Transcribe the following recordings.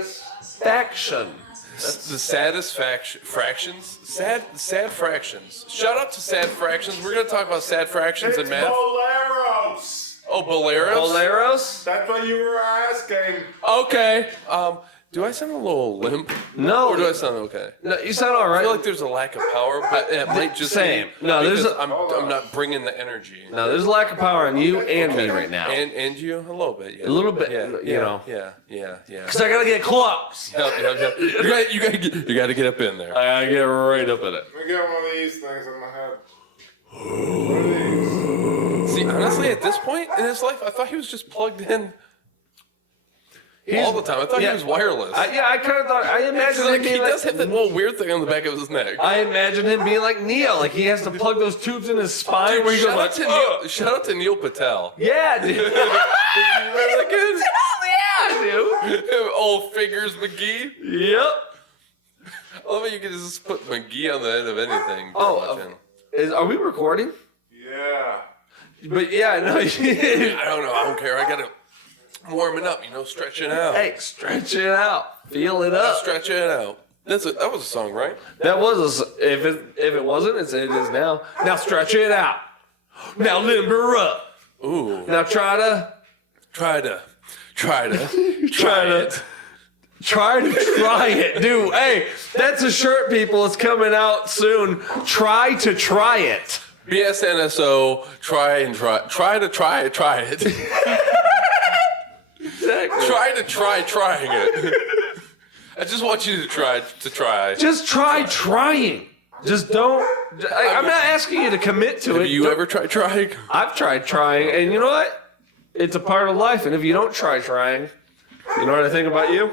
satisfaction. That's the saddest fractions. Sad fractions. Shout out to sad fractions. We're gonna talk about sad fractions and math. Boleros. Oh, boleros. Boleros? That's what you were asking. Okay. Do I sound a little limp? No. Or do I sound okay? No, you sound all I right. feel like there's a lack of power, but it might just Same. be No, there's because a- I'm not bringing the energy. No, there's a lack of power in you and me right now. And you a little bit. Yeah. A little bit, Yeah. you know. Yeah. Because I gotta get close. Yep. You gotta get up in there. I gotta get right up in it. Let me get one of these things in my head. See, honestly, at this point in his life, I thought he was just plugged in all the time. I thought he was wireless. I kind of thought. I imagine him Like, he being does like. have that little weird thing on the back of his neck. I imagine him being like Neo, like he has to plug those tubes in his spine Dude, where he goes shout, like, out to Neil, shout out to Neil Patel. yeah, dude. You remember that kid? Yeah, dude. Old Fingers MacGee. Yep. I love how you can just put MacGee on the end of anything. Are we recording? Yeah. But yeah, no. I don't know. I don't care. I gotta warm it up. Stretch it out. Hey, stretch it out, feel it up. Stretch it out. That was a song, right? That was if it wasn't, it is now. Now stretch it out. Now limber up. Ooh. Now try to Try it. try it, dude. Hey, that's a shirt, people. It's coming out soon. Try it. BSNSO. Try it. Exactly. Trying it. I just want you to try. Just try trying. Just don't. I'm not asking you to commit to it. Have you ever tried trying? I've tried trying, and you know what? It's a part of life. And if you don't try trying, you know what I think about you?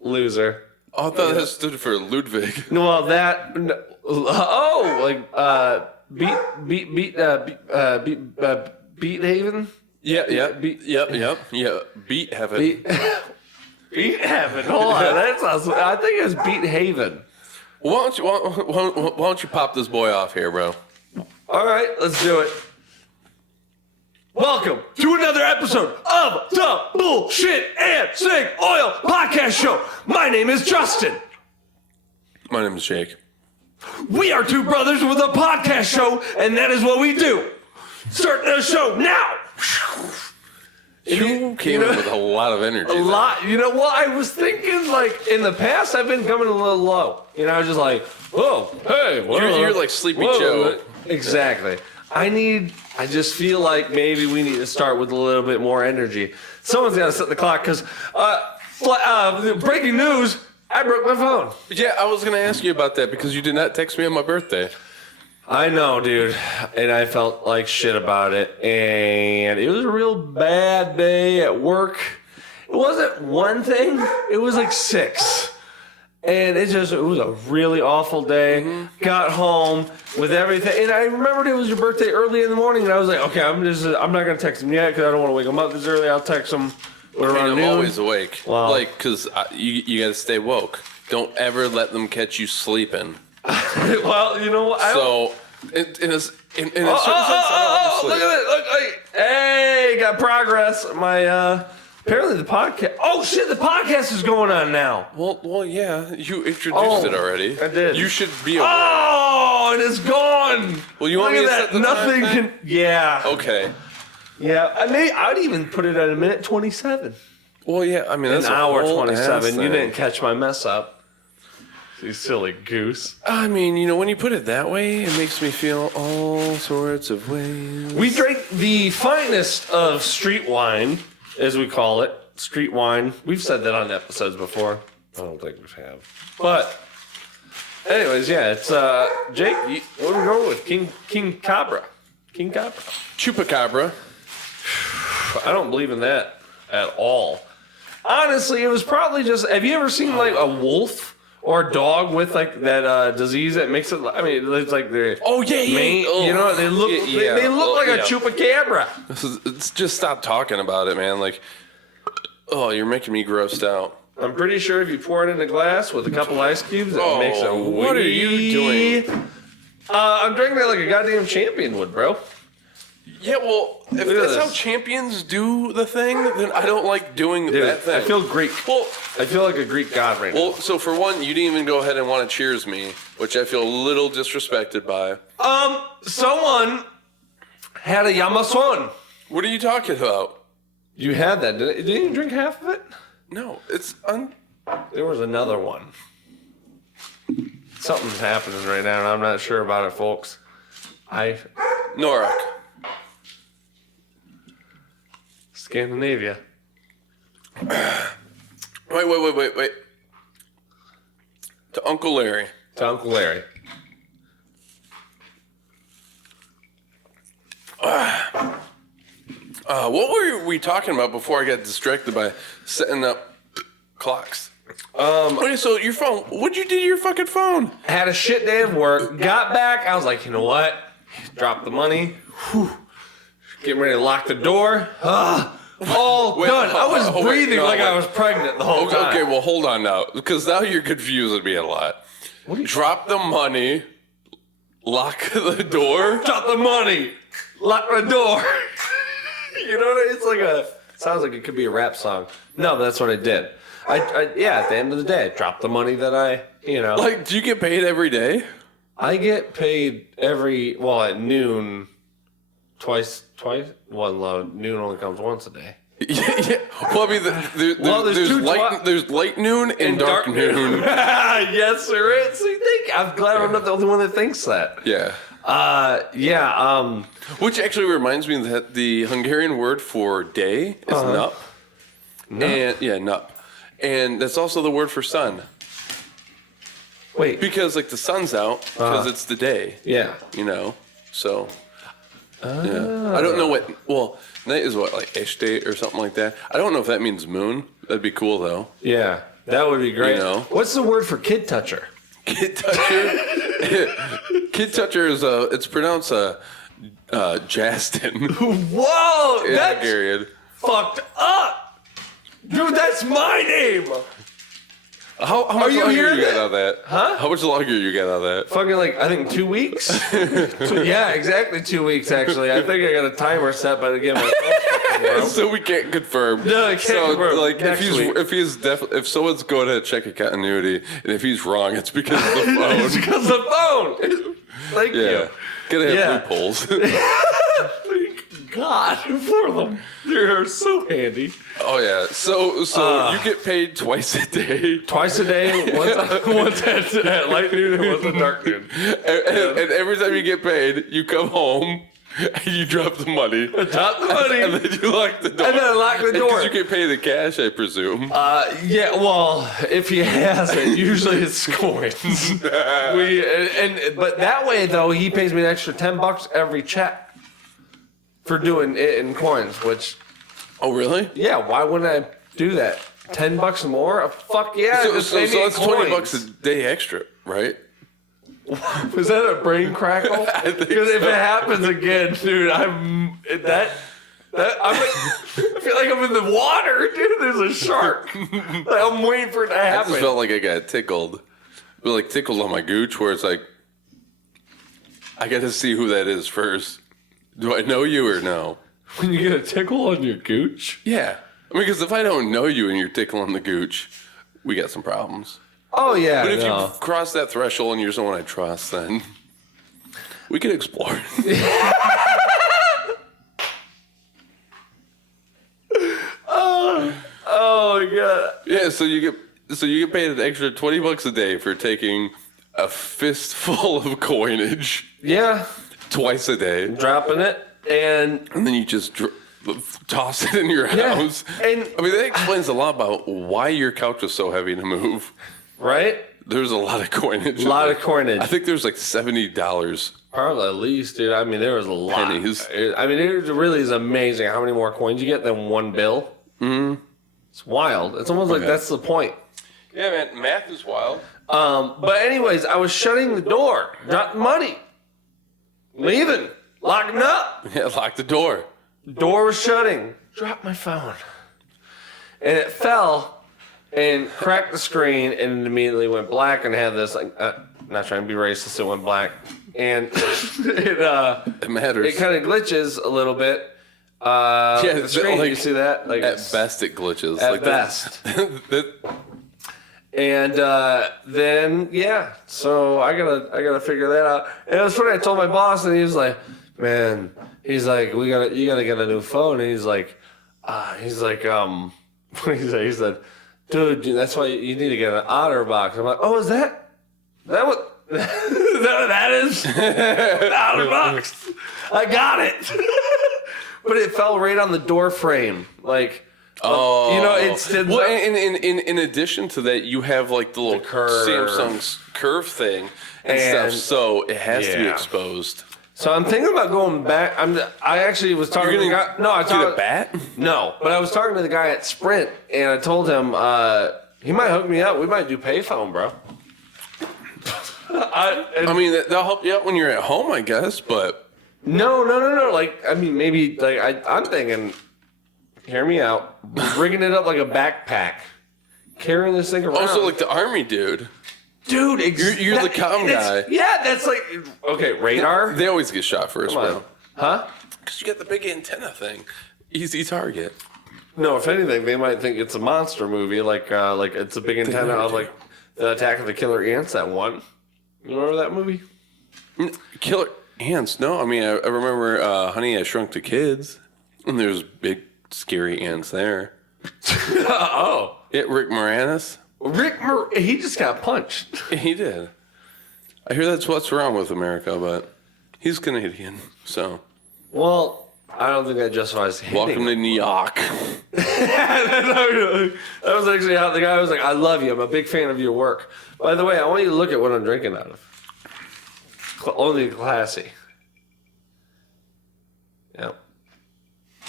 Loser. Oh, I thought that stood for Ludvig. No, well, that. Beathaven. Yeah. Beat heaven. Beathaven. Hold on, that sounds. I think it's Beathaven. Why don't you pop this boy off here, bro? All right, let's do it. Welcome to another episode of the Bullshit and Snake Oil Podcast Show. My name is Justin. My name is Jake. We are two brothers with a podcast show, and that is what we do. Start the show now. You came in with a lot of energy. A lot. You know what? I was thinking, like, in the past, I've been coming a little low. I was just like, whoa, hey, You're like Sleepy Joe. Exactly. I just feel like maybe we need to start with a little bit more energy. Someone's got to set the clock because, breaking news, I broke my phone. Yeah, I was going to ask you about that because you did not text me on my birthday. I know, dude. And I felt like shit about it. And it was a real bad day at work. It wasn't one thing. It was like 6. And it was a really awful day. Mm-hmm. Got home with everything. And I remembered it was your birthday early in the morning. And I was like, okay, I'm not going to text him yet because I don't want to wake him up this early. I'll text him around noon. I'm always awake. Wow. Like, because you got to stay woke. Don't ever let them catch you sleeping. Well, you know what? In a certain sense, look at it. Look, hey, got progress. My, apparently the podcast. Oh, shit, the podcast is going on now. Well, yeah. You introduced it already. I did. You should be aware. Oh, it is gone. Well, you want me to set the Nothing time can. Yeah. Okay. Yeah. I'd even put it at 1:27. Well, yeah. I mean, that's an hour a whole 27. You thing. didn't catch my mess up. You silly goose. I mean, when you put it that way, it makes me feel all sorts of ways. We drank the finest of street wine, as we call it. Street wine. We've said that on episodes before. I don't think we have. But, anyways, yeah, it's, Jake, what are we going with? King Cabra. King Cabra. Chupacabra. I don't believe in that at all. Honestly, it was probably just, have you ever seen, like, a wolf? Or a dog with like that disease that makes it. I mean, it's like they're main, you know, they look they look like a chupacabra. Just stop talking about it, man. Like, oh, you're making me grossed out. I'm pretty sure if you pour it in a glass with a couple ice cubes, it makes a wee. What are you doing? I'm drinking it like a goddamn champion would, bro. Yeah, well, if Look at that's how this. champions do the thing, then I don't like doing that thing. I feel Greek. Well, I feel like a Greek god right now. well, so for one, you didn't even go ahead and want to cheers me, which I feel a little disrespected by. Someone had a Yamaswan. What are you talking about? You had that, didn't you drink half of it? No, it's There was another one. Something's happening right now, and I'm not sure about it, folks. Norak. Scandinavia. Wait. To Uncle Larry. To Uncle Larry. What were we talking about before I got distracted by setting up clocks? Okay, so your phone. What'd you do to your fucking phone? Had a shit day of work. Got back. I was like, you know what? Dropped the money. Whew. Getting ready to lock the door. All done. I was breathing like I was pregnant the whole time. Okay, well, hold on now, because now you're confusing me a lot. Drop the money, lock the door. Drop the money. Lock the door. You know what? It's like sounds like it could be a rap song. No, but that's what I did. Yeah, at the end of the day, I dropped the money that Like, do you get paid every day? I get paid at noon, twice. Well, no, noon only comes once a day. Yeah. Well, I mean, there's light noon and dark noon. Yes, there is. I'm glad I'm not the only one that thinks that. Yeah. Which actually reminds me that the Hungarian word for day is nup. And nup. And that's also the word for sun. Wait. Because like the sun's out because it's the day. Yeah. So. Yeah. I don't know what. Well, night is what, like Ishte or something like that. I don't know if that means moon. That'd be cool though. Yeah, that would be great. What's the word for kid toucher? Kid toucher. Kid toucher is it's pronounced Justin. Whoa, that's Hungarian. fucked up, dude. That's my name. How much Are you longer hearing you got that? out of that? Huh? How much longer you got out of that? Fucking I think 2 weeks. Yeah, exactly 2 weeks actually. I think I got a timer set, but again, So we can't confirm. No, I can't confirm. Like Next week. if someone's going to check a continuity, and if he's wrong, it's because of the phone. It's because of the phone. Thank you. Gotta have Yeah. loopholes. Thank God for them. They're so handy. Oh yeah. So you get paid twice a day. Twice a day, once at light noon and once at dark noon. And every time you get paid, you come home and you drop the money. Drop the money. And then you lock the door. And then I lock the door. Because you get paid in cash, I presume. Yeah, well, if he has it, usually it's coins. But that way though, he pays me an extra $10 every check for doing it in coins. Which, Oh really? yeah, why wouldn't I do that? $10 more? Fuck yeah! So just pay me in that's coins. $20 a day extra, right? Was that a brain crackle? I think Because if so. it happens again, dude, I'm like, I feel like I'm in the water, dude. There's a shark. I'm waiting for it to I happen. just felt like I got tickled. But like tickled on my gooch, where it's like, I got to see who that is first. Do I know you or no? When you get a tickle on your gooch? Yeah. I mean, because if I don't know you and you're tickling the gooch, we got some problems. Oh yeah. But if no. you cross that threshold and you're someone I trust, then we could explore. Oh my god. Yeah, so you get paid an extra $20 a day for taking a fistful of coinage Yeah. twice a day, Dropping it and and then you just toss it in your Yeah, house. and- I mean, that explains a lot about why your couch was so heavy to move. right? There's a lot of coinage. A lot of coinage. I think there's like $70. Probably at least, dude. I mean, there was a lot. Pennies. I mean, it really is amazing how many more coins you get than one bill. Mm-hmm. It's wild. It's almost like that's the point. Yeah, man, math is wild. But anyways, I was shutting the door, dropped money, leaving, locking up. Yeah, lock the door. Door was shutting. Dropped my phone, and it fell and cracked the screen, and it immediately went black and had this like. Not trying to be racist, it went black. and It matters. it kind of glitches a little bit. Yeah, the screen, like, you see that? Like at best, it glitches. at like best. that- And then so I gotta figure that out. And it was funny. I told my boss, and he was like, "Man," he's like, you gotta get a new phone." And he's like, what did he say? He said, "Dude, that's why you need to get an OtterBox." I'm like, "Oh, is that what?" Is that what that is? OtterBox. I got it. But it fell right on the door frame. Like, Oh, it's well. In addition to that, you have like the little curve. Samsung's curve thing and And- stuff, so it has to be Yeah. exposed. So I'm thinking about going back. I actually was talking to the guy. No, I To talked the bat? No, but I was talking to the guy at Sprint, and I told him he might hook me up. We might do payphone, bro. I mean, that'll help you out when you're at home, I guess. But No. Like, I mean, maybe like I'm thinking. Hear me out. Rigging it up like a backpack, carrying this thing around. also, like the army dude, dude, you're the comm guy. Yeah, that's like okay. Radar, they always get shot first, Come on. bro. huh? Because you got the big antenna thing, easy target. No, if anything, they might think it's a monster movie, like it's a big antenna of like the Attack of the Killer Ants. That one, you remember that movie? Killer ants? No, I mean I remember Honey, I Shrunk the Kids, and there's big scary ants there. Oh, Rick Moranis. he just got punched. He did. I hear that's what's wrong with America, but he's Canadian, so Well, I don't think that justifies hitting. welcome to New York. That was actually how the guy was like, "I love you. I'm a big fan of your work. By the way, I want you to look at what I'm drinking out of. Only classy."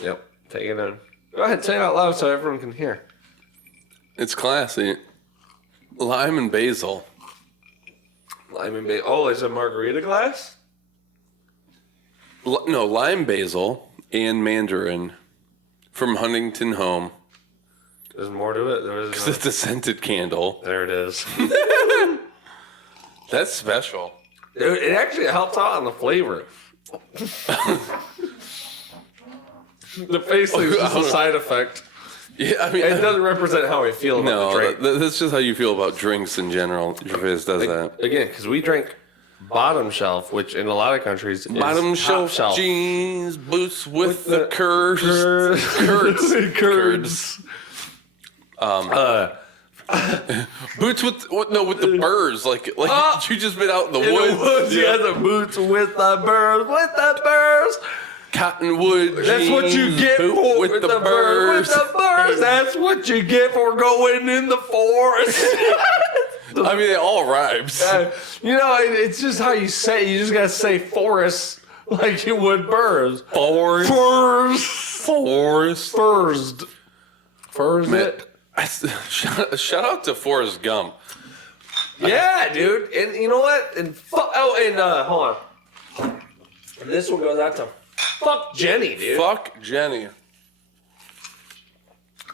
Yep. Take it in. Go ahead, say it out loud so everyone can hear. It's classy. Lime and basil. Lime and basil. Oh, is it margarita glass? No, lime, basil, and mandarin from Huntington Home. There's more to it. It's a scented candle. There it is. That's special. Dude, it actually helps out on the flavor. The face is just a side effect. Yeah, I mean, It doesn't represent how I feel about the no, drink. that's just how you feel about drinks in general. Your face does that. Again, because we drink bottom shelf, which in a lot of countries is Bottom top shelf jeans, boots with the curves. Curds. Boots with the burrs, like you just been out in the In woods. the woods, yeah, the boots with the burrs. Cottonwood. That's what you jeans, get boot for with the burrs. With the burrs. That's what you get for going in the forest. I mean, it all rhymes. It's just how you say it. You just gotta say forest like you would burrs. Forest. Furs Man, it. shout out to Forrest Gump. Yeah, dude. And you know what? And hold on. This one goes out to fuck Jenny, dude. Fuck Jenny.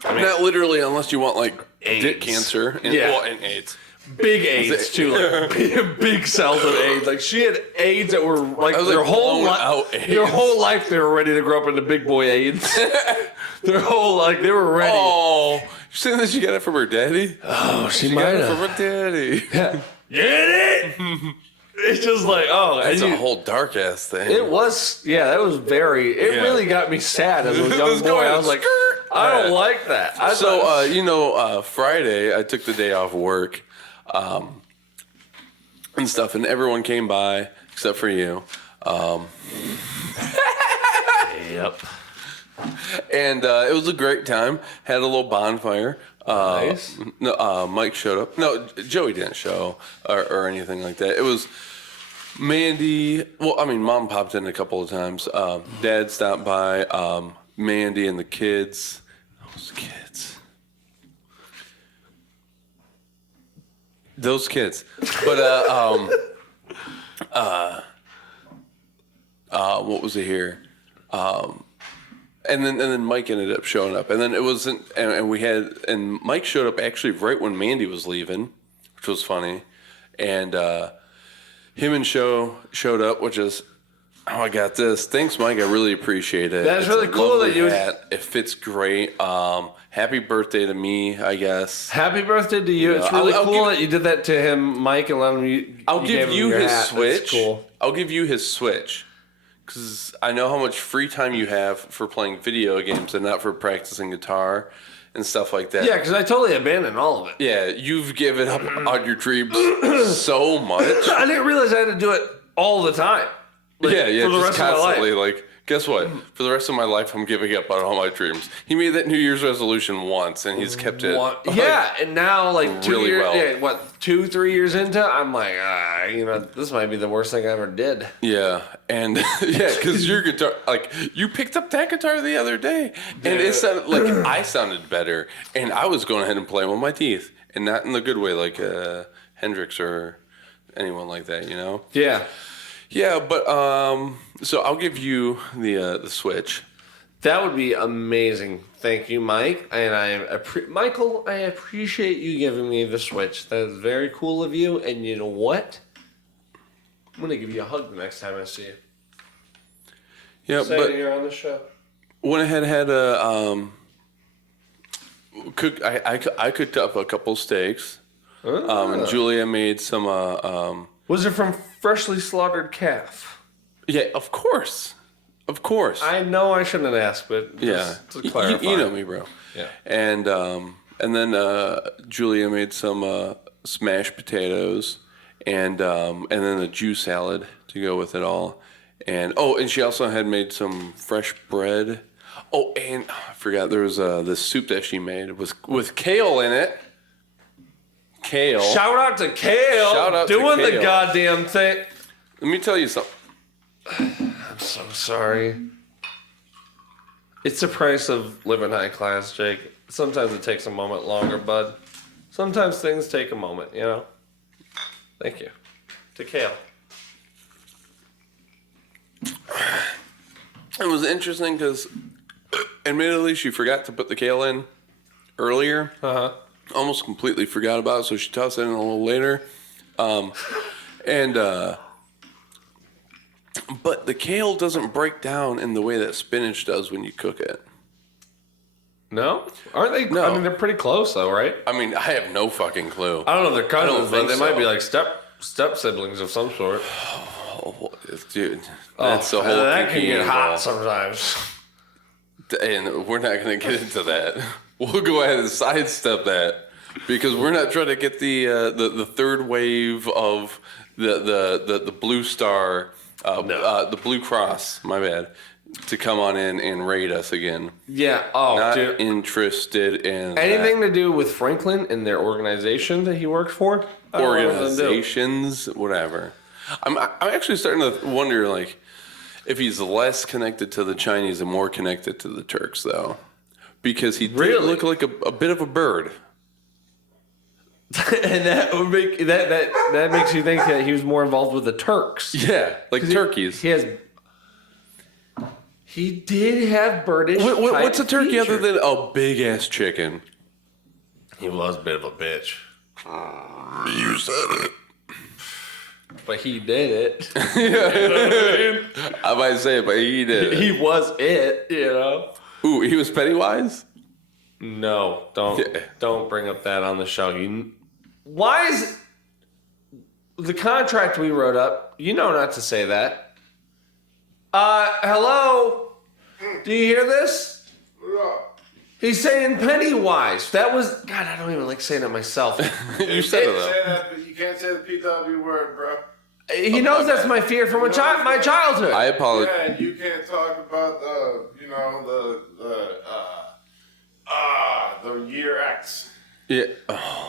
Not literally, unless you want like AIDS. dick cancer and, and AIDS. Big AIDS too, like big cells of AIDS. Like she had AIDS that were like was, their like, whole blown life. out AIDS. Their whole life they were ready to grow up into big boy AIDS. Their whole they were ready. Oh, you saying that she got it from her daddy? Oh, she She might got it have. from her daddy. Get it? It's just like That's and a whole dark ass thing. It was that was very. It Yeah. really got me sad as a young Let's boy. go I was like, I don't Yeah. like that. Friday I took the day off work, and stuff, and everyone came by except for you. Yep. And it was a great time. Had a little bonfire. Nice. No, Mike showed up. No, Joey didn't show or anything like that. It was Mandy. Well, I mean, Mom popped in a couple of times. Dad stopped by. Mandy and the kids. Those kids. But what was it here? And then Mike ended up showing up, and then it wasn't, and Mike showed up actually right when Mandy was leaving, which was funny, and him and Show showed up, which is, oh, I got this. Thanks, Mike. I really appreciate it. That's really a cool lovely that you- hat. It fits great. Happy birthday to me, I guess. Happy birthday to you. It's really I'll cool give- that you did that to him, Mike, and let him. I'll gave give him you your his hat. That's Switch. cool. I'll give you his Switch. Because I know how much free time you have for playing video games and not for practicing guitar and stuff like that. Yeah, because I totally abandoned all of it. Yeah, you've given up on your dreams so much. I didn't realize I had to do it all the time. Like, Yeah, for the just rest of my constantly. life. Like, guess what? For the rest of my life, I'm giving up on all my dreams. He made that New Year's resolution once, and he's kept it. Yeah, and now like 2 really years, well. yeah, what 2-3 years into, I'm like, this might be the worst thing I ever did. Yeah, and yeah, because your guitar, like, you picked up that guitar the other day, and it sounded like I sounded better, and I was going ahead and playing with my teeth, and not in the good way, like Hendrix or anyone like that, you know. Yeah. Yeah, but so I'll give you the Switch. That would be amazing. Thank you, Mike. And Michael, I appreciate you giving me the Switch. That is very cool of you. And you know what? I'm gonna give you a hug the next time I see you. Yeah, Say but you're on the show. went ahead and had a cook. I cooked up a couple steaks. And Julia made some. Was it from freshly slaughtered calf? Yeah, of course. I know I shouldn't ask, but just to clarify. You know me, bro. Yeah. And then Julia made some smashed potatoes, and then a Jew salad to go with it all. And she also had made some fresh bread. Oh, and I forgot there was this soup that she made with kale in it. Kale. Shout out to Kale. Shout out to doing the Kale. goddamn thing. Let me tell you something. I'm so sorry. It's the price of living high class, Jake. Sometimes it takes a moment longer, bud. Sometimes things take a moment, you know? Thank you. To Kale. It was interesting because, admittedly, she forgot to put the kale in earlier. Uh-huh. Almost completely forgot about it, so she tossed it in a little later. But the kale doesn't break down in the way that spinach does when you cook it. No? Aren't they? No. I mean, they're pretty close, though, right? I mean, I have no fucking clue. I don't know if they're cousins, but think they might so. be like step siblings of some sort. Oh, dude, that's the whole that can cooking get angle. hot sometimes. And we're not going to get into that. We'll go ahead and sidestep that because we're not trying to get the third wave of the Blue Star, the Blue Cross, my bad, to come on in and raid us again. Yeah. Oh, Not dude. interested in Anything to do with Franklin and their organization that he worked for? I don't know what to do. organizations, whatever. I'm actually starting to wonder, like, if he's less connected to the Chinese and more connected to the Turks, though, because he did Really? look like a bit of a bird. And that would make that makes you think that he was more involved with the Turks. Yeah, like turkeys. He did have birdish. What's a type turkey features. other than a big ass chicken? He was a bit of a bitch, You said it. but he did it. I might say it, but he did. He was it, you know. Ooh, he was Pennywise? No, Yeah. don't bring up that on the show. Why is the contract we wrote up? You know not to say that. Hello? Do you hear this? He's saying Pennywise. That was God. I don't even like saying it myself. You said it, though. Say that, but you can't say the PW word, bro. He knows that's my fear from my childhood. I apologize. Yeah, and you can't talk about the year X. Yeah.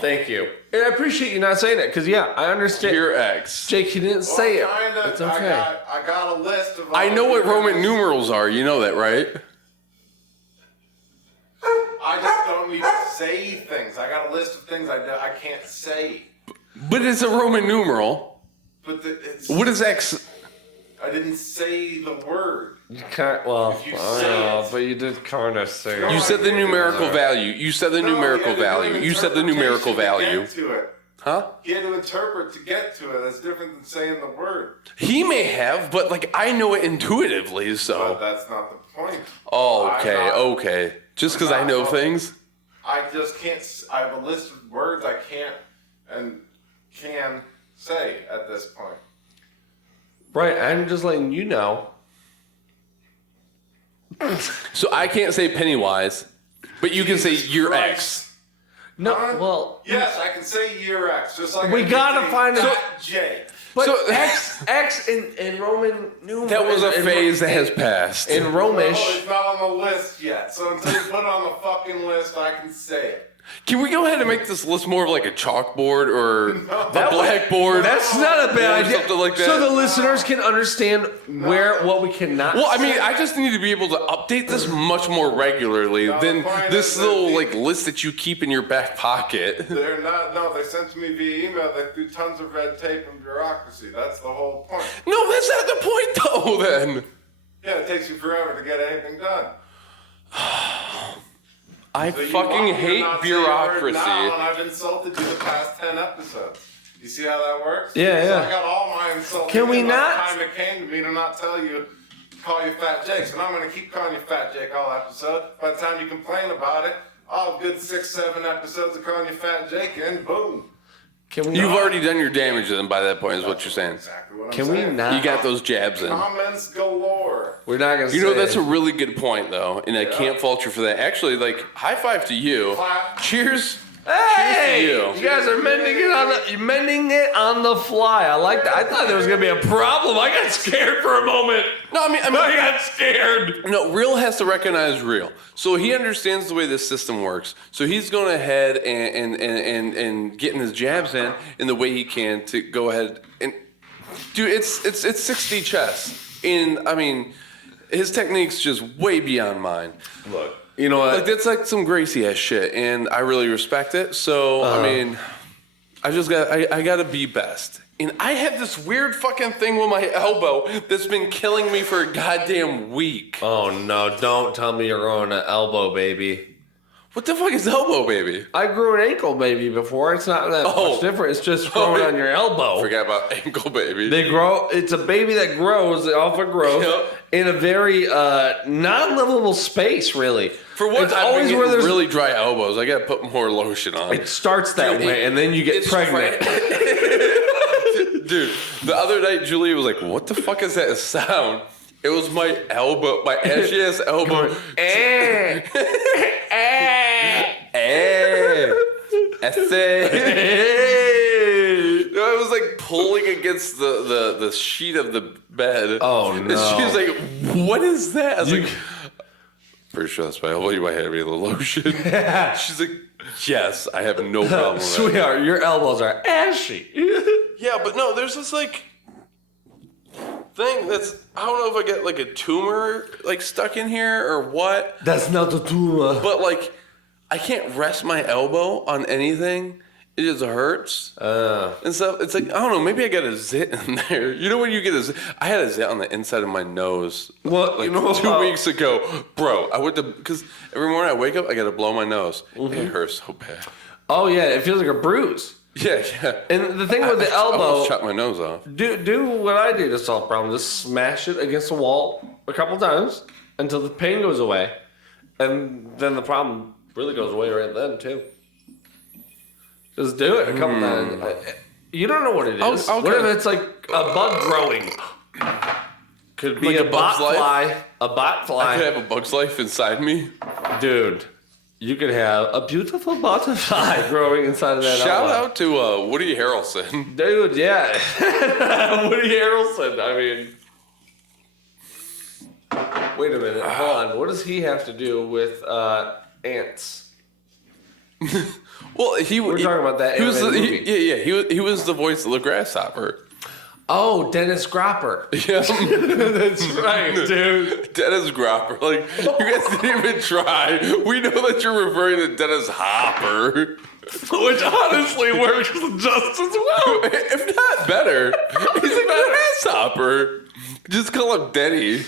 Thank you. And I appreciate you not saying it because I understand. Your ex. Jake, he didn't say it. Kinda, It's okay. I got a list of. I know all what the Roman year numerals are. You know that, right? I just don't need to say things. I got a list of things I can't say. But it's a Roman numeral. But it's. What is X? I didn't say the word. You can't. Well, If you I say know, it. but you did kind of say. No, You it. said the numerical value. You said the No, numerical you had to do value. You said the numerical interpretation to value. get to it. Huh? He had to interpret to get to it. That's different than saying the word. He may have, but like I know it intuitively, But so. that's not the point. Oh, I'm okay, not- okay. Just because I know things. I just can't. I have a list of words I can't and can say at this point. Right, I'm just letting you know. So I can't say Pennywise, but you can say your ex. No, Huh? well, Yes, I can say year X, just like We I can gotta say find a- Fat J. but So- X in Roman numeral. That was a phase that has passed. In No, Romish. it's not on the list yet. So until you put it on the fucking list, I can say it. Can we go ahead and make this list more of like a chalkboard or a That blackboard? That's not a bad Or idea. something like that. So the listeners can understand what we cannot. Well, I mean, say. I just need to be able to update this much more regularly No, than the point this is little that like list that you keep in your back pocket. They're not. No, they sent to me via email. They threw tons of red tape and bureaucracy. That's the whole point. No, that's not the point though. Then Yeah, it takes you forever to get anything done. I So you fucking want me to hate not say a word bureaucracy. Now, and I've insulted you the past 10 episodes. You see how that works? Yeah, So yeah. I got all my insults. Can we in by not- the time it came to me to not tell you, call you Fat Jake. So now I'm going to keep calling you Fat Jake all episode. By the time you complain about it, all good 6, 7 episodes of calling you Fat Jake, and boom. Can we? You've not, already done your damage then by that point is what you're saying. Exactly what I'm Can we saying. not? You got those jabs in. Comments galore. We're not gonna. You know, say that's a really good point, though, and I Yeah. can't fault you for that. Actually, like, high five to you. Clap. Cheers. Hey, Cheers to you guys are mending it on the fly. I like that. I thought there was gonna be a problem. I got scared for a moment. No, I mean, I got scared. no, real has to recognize real. So he understands the way this system works. So he's going ahead and getting his jabs in the way he can to go ahead and, dude, it's 6D chess. And I mean, his technique's just way beyond mine. Look, you know what? Like that's like some Gracie ass shit, and I really respect it. So I mean, I gotta be best. And I have this weird fucking thing with my elbow that's been killing me for a goddamn week. Oh no! Don't tell me you're growing an elbow, baby. What the fuck is elbow, baby? I grew an ankle baby before. It's not that much different. It's just growing on your elbow. Forget about ankle, baby. They grow. It's a baby that grows off of growth Yep. in a very non-livable space. Really, For what? It's I've always been where getting there's. really dry elbows. I gotta put more lotion on. It starts that Dude, way, and then you get it's pregnant. Dude, the other night Julia was like, "What the fuck is that sound?" It was my elbow, my ashy ass elbow. Eh. I was like pulling against the sheet of the bed. Oh, And no. she was like, "What is that?" I was like, "Pretty sure that's my elbow. You might have any of the lotion." She's like, "Yes, I have no problem with that." Sweetheart, your elbows are ashy. Yeah, but no, there's this like thing that's I don't know if I get like a tumor like stuck in here or what, That's not a tumor. but like I can't rest my elbow on anything. It just hurts and stuff. It's like I don't know. Maybe I got a zit in there. You know when you get a zit? I had a zit on the inside of my nose. Well, like you know 2 about- weeks ago, bro. I went to because every morning I wake up, I gotta blow my nose. It hurts so bad. Oh yeah, it feels like a bruise. Yeah, yeah. And the thing with the I almost elbow, chopped my nose off. do what I do to solve problems. Just smash it against the wall a couple times until the pain goes away, and then the problem really goes away right then too. Just do it a couple times. You don't know what it is. I'll What if kinda- it's like a bug growing? Could be Like a a bot bug's life? fly. A bot I fly. could have a bug's life inside me. Dude, you could have a beautiful butterfly growing inside of that Shout elbow. out to Woody Harrelson. Dude, yeah. Woody Harrelson, I mean. Wait a minute, hold on. What does he have to do with ants? Well, We're talking about that He was the, animated movie. yeah. He was the voice of the grasshopper. Oh, Dennis Gropper. Yeah, That's right, dude. Dennis Gropper. Like you guys didn't even try. We know that you're referring to Dennis Hopper, Which honestly works just as well. if not better. He's a grasshopper. Just call him Denny.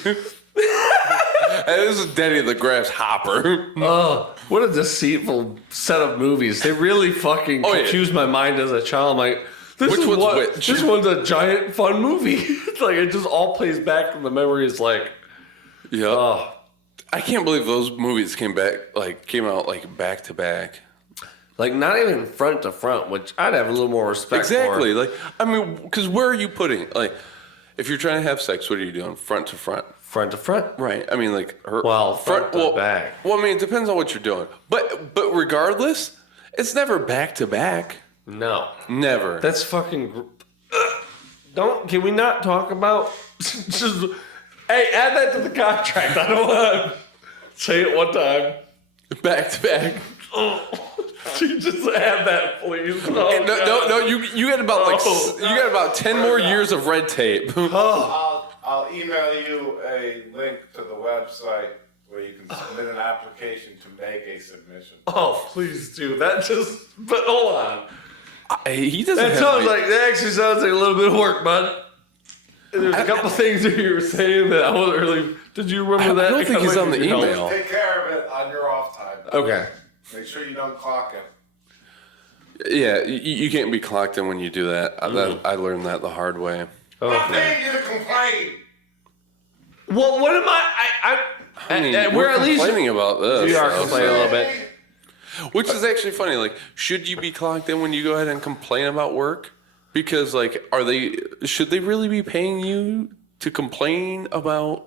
This is Denny the Grasshopper. Oh, what a deceitful set of movies. They really fucking confused my mind as a child. I'm like, Which one's which? This one's a giant fun movie. It's like it just all plays back to the memories. Like, Yeah. oh, I can't believe those movies came out like back to back. like not even front to front, which I'd have a little more respect Exactly. for. Like, I mean, because where are you putting like, if you're trying to have sex, what are you doing? Front to front. Front to front. Right. I mean, like her. Well, front to back. Well, I mean, it depends on what you're doing. But regardless, it's never back to back. No. Never. That's fucking. Can we not talk about? Just, hey, add that to the contract. I don't want to say it one time. Back to back. Just add that, please. Oh, No. You got about 10 more years of red tape. I'll email you a link to the website where you can submit an application to make a submission. Oh, please do that. But hold on. He doesn't. That actually sounds like a little bit of work, bud. There's a couple things that you were saying that I wasn't really. Did you remember that? I don't think he's on the email. Take care of it on your off time. Okay. Make sure you don't clock it. Yeah, you can't be clocked in when you do that. I learned that the hard way. I'm paying you to complain. Well, what am I? I mean, we're we're at least complaining about this. we are so- complaining a little bit. Which is actually funny. Like, should you be clocked in when you go ahead and complain about work? Because, like, should they really be paying you to complain about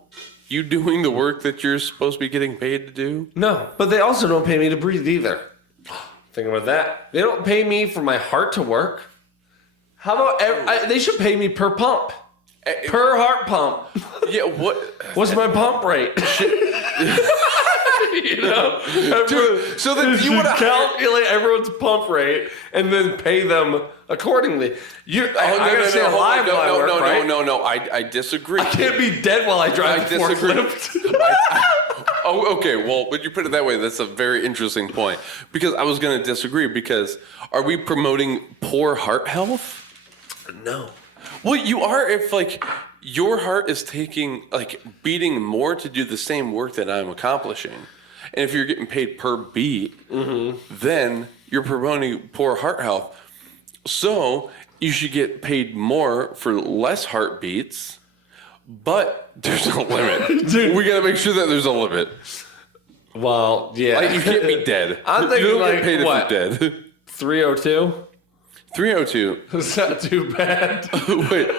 you doing the work that you're supposed to be getting paid to do? No, but they also don't pay me to breathe either. Think about that. They don't pay me for my heart to work. How about they should pay me per pump, per heart pump? Yeah. What? What's my pump rate? You know, Dude, so then you want to calculate everyone's pump rate and then pay them accordingly. I gotta stay alive while I work, right? No. I disagree. I can't be dead while I drive the forklift. Oh, okay. Well, but you put it that way. That's a very interesting point. Because I was going to disagree. Because are we promoting poor heart health? No. Well, you are if like your heart is beating more to do the same work that I'm accomplishing. And if you're getting paid per beat, then you're promoting poor heart health. So you should get paid more for less heartbeats, but there's a limit. Dude. We got to make sure that there's a limit. Well, yeah. Like, you can't be dead. I'm thinking you don't like, get paid what? if you're dead. 302? 302. It's not too bad. Wait.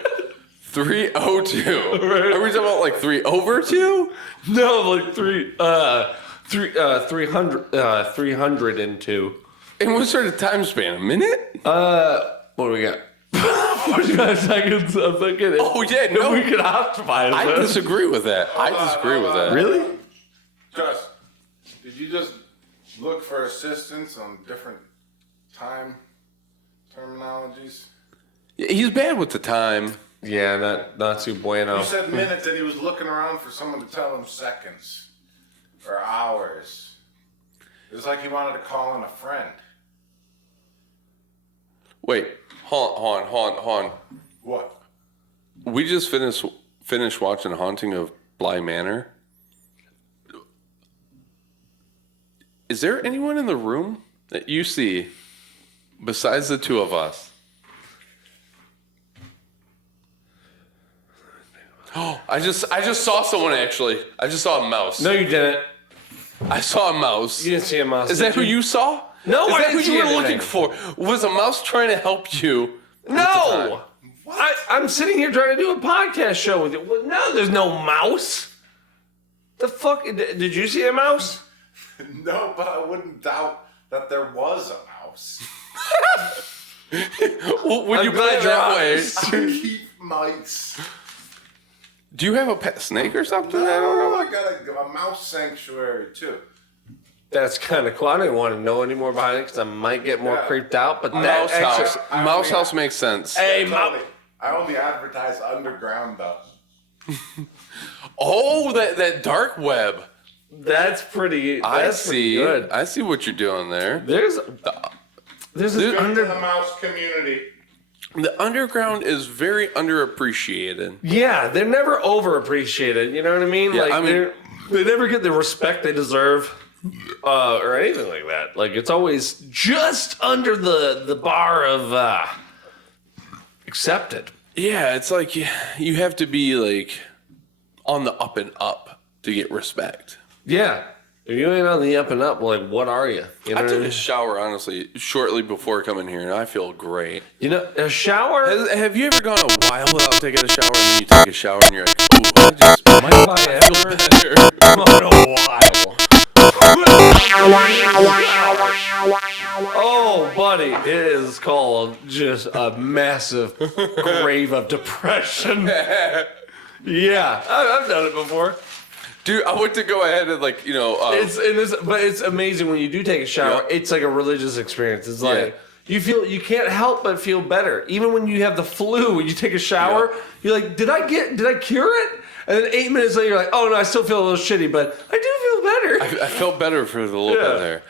302. Are we talking about like 3 over 2? No, like 302. And what sort of time span? A minute? What do we got? 45 seconds. I'm thinking. Oh, yeah, no. We could optimize I it. disagree with that. I disagree with that. Really? Just, did you just look for assistance on different time terminologies? He's bad with the time. Yeah, not too bueno. You said minutes and he was looking around for someone to tell him seconds or hours. It was like he wanted to call in a friend. Wait, hold on. What? We just finished watching Haunting of Bly Manor. Is there anyone in the room that you see besides the two of us? Oh, I just saw someone actually. I just saw a mouse. No, you didn't. I saw a mouse. You didn't see a mouse. Is that who you saw? No, Is I that didn't who see you were anything. looking for? Was a mouse trying to help you? No. I'm sitting here trying to do a podcast show with you. Well, no, there's no mouse. The fuck? Did you see a mouse? No, but I wouldn't doubt that there was a mouse. Well, when I'm you put glad it you're that way, honest. I keep mice. do you have a pet snake or something? I don't No, know. I got a mouse sanctuary too. That's kind of cool. I didn't want to know any more about it because I might get more Yeah. creeped out. But that Mouse actually, house. I Mouse only- house makes sense. Hey, I only advertise underground though. Oh, that dark web. that's pretty. I That's pretty see. good. I see what you're doing there. There's an Good to under. the mouse community. The underground is very underappreciated. Yeah, they're never overappreciated. You know what I mean? Yeah, like I mean- They never get the respect they deserve, or anything like that. Like, it's always just under the bar of accepted. Yeah, it's like you have to be like on the up and up to get respect. Yeah. If you ain't on the up and up, like, what are you? You know I what took I mean? a shower, honestly, shortly before coming here, and I feel great. You know, a shower Have you ever gone a while without taking a shower, and then you take a shower, and you're like, ooh, I just might have I ever better. gone a while. Oh, buddy, it is called just a massive grave of depression. Yeah, I've done it before. Dude, I went to go ahead and, like, you know... But it's amazing when you do take a shower. Yeah. It's like a religious experience. It's like you can't help but feel better. Even when you have the flu, when you take a shower, you're like, did I cure it? And then 8 minutes later, you're like, oh no, I still feel a little shitty, but I do feel better. I felt better for a little bit there.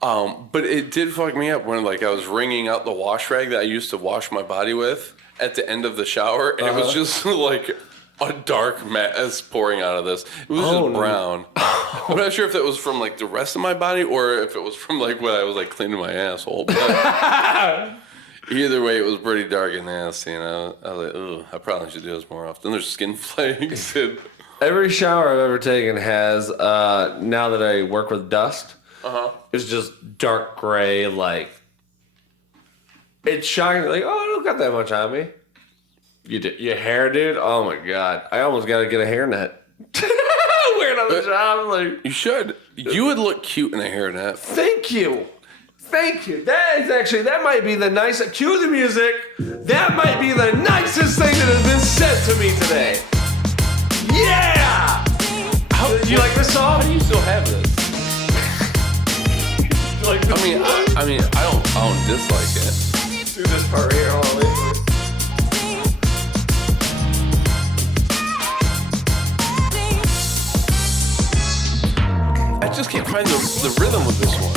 But it did fuck me up when, like, I was wringing out the wash rag that I used to wash my body with at the end of the shower, and it was just like a dark mess pouring out of this. It was just brown. I'm not sure if that was from, like, the rest of my body or if it was from, like, when I was, like, cleaning my asshole. But either way, it was pretty dark and nasty, and I was like, ooh, I probably should do this more often. There's skin flakes. And... Every shower I've ever taken has, now that I work with dust, it's just dark gray, like, it's shocking, like, oh, I don't got that much on me. Your hair, dude? Oh my god. I almost got to get a hairnet. Wearing on the job, like... You should. You would look cute in a hairnet. Thank you. That might be the nicest... Cue the music. That might be the nicest thing that has been said to me today. Yeah! You like this song? How do you still have this? Like this I mean, I don't dislike it. do this part here. Hold on, wait. I just can't find the rhythm with this one.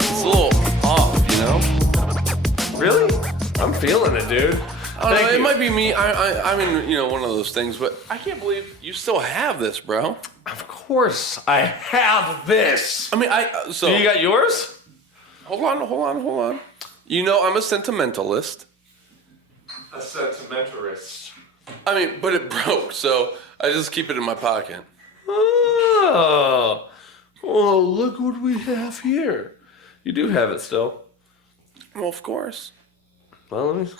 It's a little off, you know? Really? I'm feeling it, dude. I don't know, Thank it you. might be me. I mean, you know, one of those things, but I can't believe you still have this, bro. Of course, I have this. I mean, so You got yours? hold on. You know, I'm a sentimentalist. A sentimentalist. I mean, but it broke, so I just keep it in my pocket. Oh, well, look what we have here. You do have it still. Well, of course. Well, let me.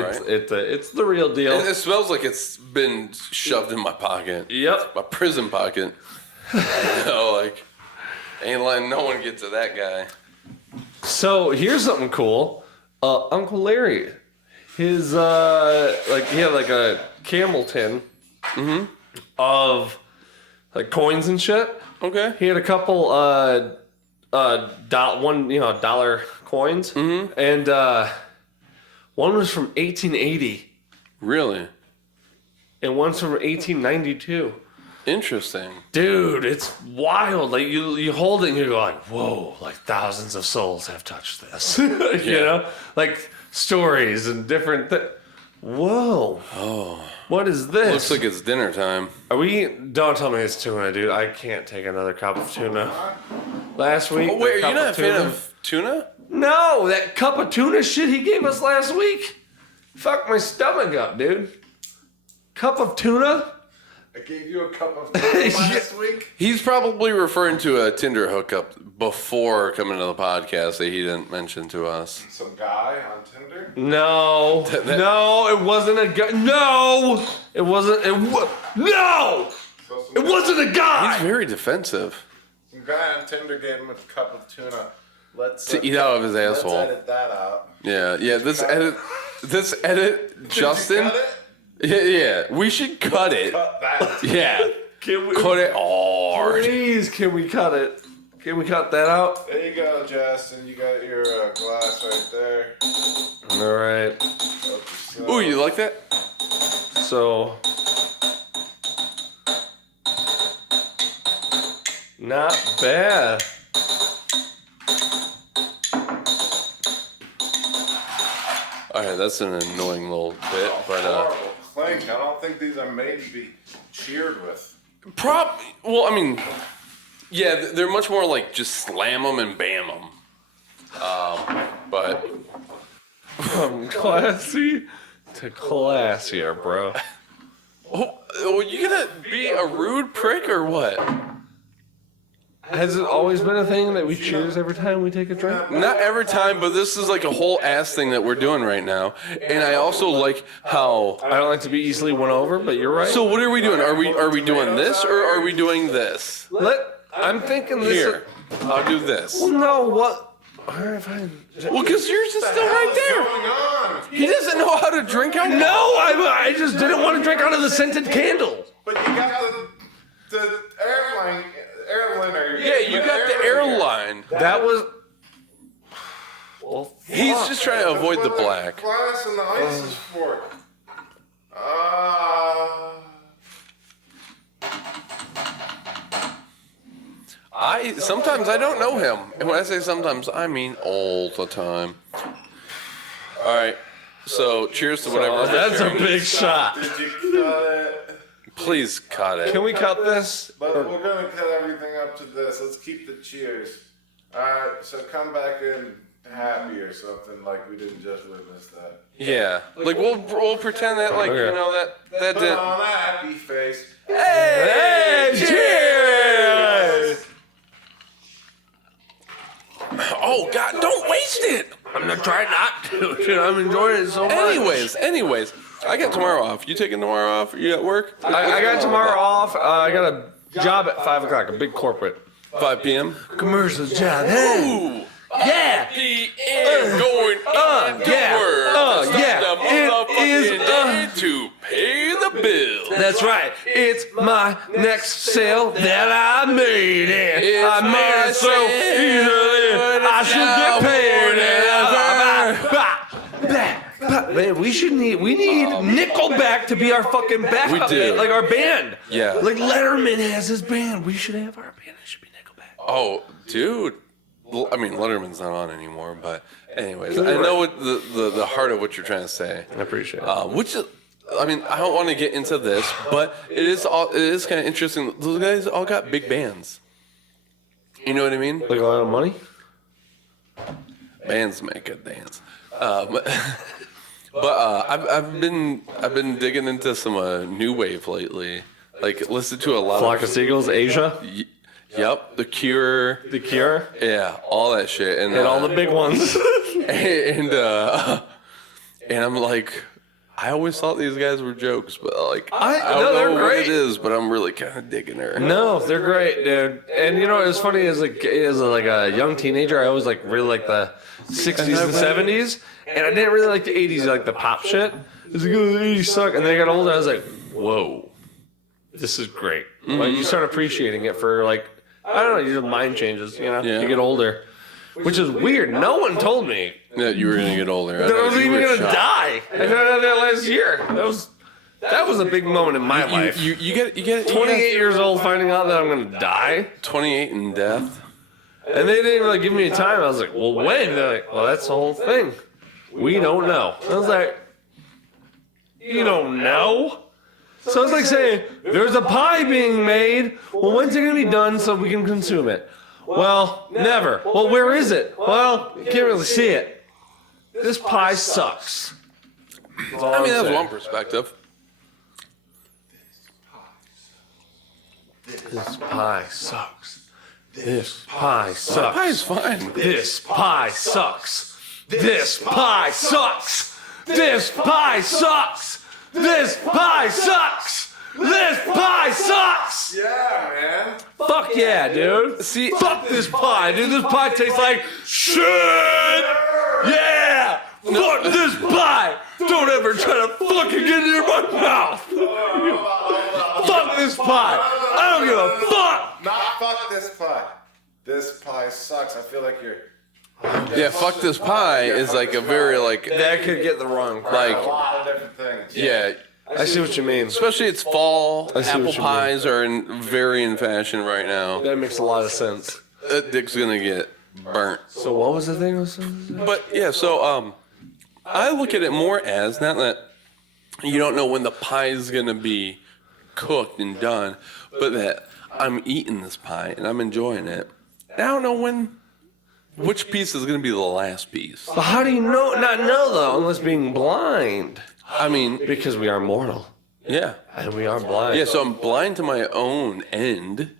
Right. It's the real deal. It smells like it's been shoved in my pocket. Yep. My prison pocket. You know, like, ain't letting no one get to that guy. So here's something cool. Uncle Larry, his he had like a camel tin of like coins and shit. Okay. He had a couple $1 coins, and one was from 1880, Really? and one's from 1892. Interesting. Dude, it's wild. Like you hold it and you go like, whoa, like thousands of souls have touched this. You know? Like stories and different whoa. Oh. What is this? Looks like it's dinner time. Don't tell me it's tuna, dude. I can't take another cup of tuna. Last week. Oh, wait, are you the cup not a of fan tuna- of tuna? No, that cup of tuna shit he gave us last week. Fuck my stomach up, dude. Cup of tuna? I gave you a cup of tea last week. He's probably referring to a Tinder hookup before coming to the podcast that he didn't mention to us. Some guy on Tinder. No. No, it wasn't a guy. No! It wasn't. No! It wasn't a guy! He's very defensive. Some guy on Tinder gave him a cup of tuna. Let's To eat out of his asshole. Let's edit that out. Yeah. This edit, Justin. Did you cut it? Yeah. We should cut it. Cut that. Yeah. Can we, Cut it hard. please, can we cut it? Can we cut that out? There you go, Justin. You got your glass right there. All right. Ooh, you like that? So, not bad. All right, that's an annoying little bit, but Horrible clink. I don't think these are made to be cheered with. Well, I mean, yeah, they're much more like just slam them and bam them. But From classy to classier, bro. oh, you gonna be a rude prick or what? Has it always been a thing that we cheers every time we take a drink? Not every time, but this is like a whole ass thing that we're doing right now. And I also like how. I don't like to be easily won over, but you're right. So what are we doing? Are we doing this or are we doing this? I'm thinking this. Here, I'll do this. No, what? All right, fine. Well, because yours is still right there. Going on? He doesn't know how to drink alcohol. No, I just didn't want to drink out of the scented candle. But you got the airliner. Yeah, you got the airline. That was. Well, He's just trying to avoid the black. Glass and the ice is for it. Sometimes I don't know him. And when I say sometimes, I mean all the time. All right. So cheers to whatever. That's a big shot. Did you cut it? Please cut it. Can we cut this? But we're gonna cut everything up to this. Let's keep the cheers. Alright, so come back in happy or something, like we didn't just witness that. Yeah. Like we'll pretend that like Okay. you know that Put didn't. on a happy face. Hey, cheers! Oh God! Don't waste it. I'm not trying not to. Dude, I'm enjoying it so much. Anyways, I got tomorrow off. You taking tomorrow off? You at work? I got tomorrow off. I got a job at 5 o'clock, a big corporate. 5 p.m. Commercial job. Hey. Ooh. Yeah. The end going into yeah. work. Yeah. The It is, day to pay the bill. That's right. It's my next sale that I made it. It's I made my it so sale. easily. I should get paid. Man, we need Nickelback to be our fucking backup We do. band, like our band. Yeah. Like Letterman has his band. We should have our band. It should be Nickelback. Oh, dude. I mean, Letterman's not on anymore, but anyways, I Right. know what the heart of what you're trying to say. I appreciate it. Which is, I mean, I don't want to get into this, but it is kind of interesting. Those guys all got big bands. You know what I mean? Like a lot of money. Bands make good dance. But I've been digging into some new wave lately. Like listen to a lot Flock of Seagulls, Asia, Yep, The Cure. The Cure, Yeah, all that shit, and all the big ones. and I'm like, I always thought these guys were jokes, but like I no, don't they're know what great. it is, but I'm really kind of digging her. No, they're great, dude. And you know what was funny as a young teenager, I always like really like the 60s and 70s, and I didn't really like the 80s, like the pop shit. It was like, oh, the 80s suck. And then I got older, I was like, whoa, this is great. Like you start appreciating it for like, I don't know, your mind changes, you know? Yeah. You get older. Which is weird. No one told me That you were gonna get older. that I was even gonna die. I found out that last year. That was a big moment in my life. You get 28 years old, finding out that I'm gonna die. 28 in death. And they didn't really give me a time. I was like, well, when? They're like, well, that's the whole thing. We don't know. I was like, you don't know? So it's like saying, there's a pie being made. Well, when's it going to be done so we can consume it? Well, never. Well, where is it? Well, you can't really see it. This pie sucks. I mean, that's one perspective. This pie sucks. This pie sucks. Pie's fine. This pie sucks. This pie sucks. This pie sucks. This pie sucks. This pie sucks. Yeah, man. Fuck yeah, dude. See, Fuck this pie, dude. This pie tastes like shit. Yeah. Fuck this pie. Don't ever try to fucking get it in my mouth. Fuck this pie. I don't give a fuck. Not fuck this pie. This pie sucks. I feel like you're. yeah, fuck this pie is like a very like That could get the wrong crowd. like A lot of different things. yeah. I see what you mean. Especially it's fall. I see Apple what you pies are very in fashion right now. That makes a lot of sense. That dick's gonna get burnt. So what was the thing I was saying? But yeah, so I look at it more as not that you don't know when the pie is gonna be cooked and done, but that I'm eating this pie and I'm enjoying it. I don't know which piece is going to be the last piece. But how do you not know though, unless being blind? I mean, Because we are mortal yeah. and we are blind. Yeah, so I'm blind to my own end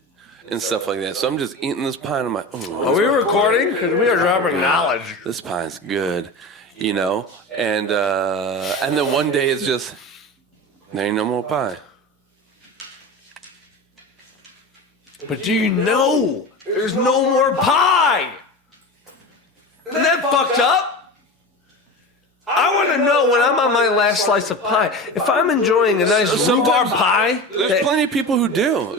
and stuff like that. So I'm just eating this pie and I'm like, oh, Are we recording? Because we are dropping knowledge. this pie's good, you know? And then one day it's just, there ain't no more pie. But do you know there's no more pie? Isn't that fucked up? I want to know when I'm on my last slice of pie, if I'm enjoying a nice rhubarb pie. There's plenty of people who do.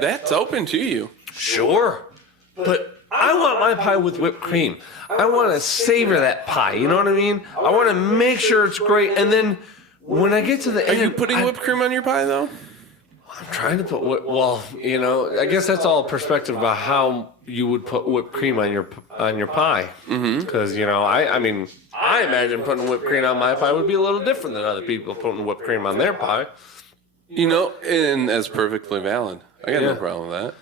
That's open to you. Sure. But I want my pie with whipped cream. I want to savor that pie. You know what I mean? I want to make sure it's great. And then when I get to the end. Are you putting whipped cream on your pie, though? I'm trying to put I guess that's all perspective about how you would put whipped cream on your pie. Because I imagine putting whipped cream on my pie would be a little different than other people putting whipped cream on their pie. And that's perfectly valid. I got no problem with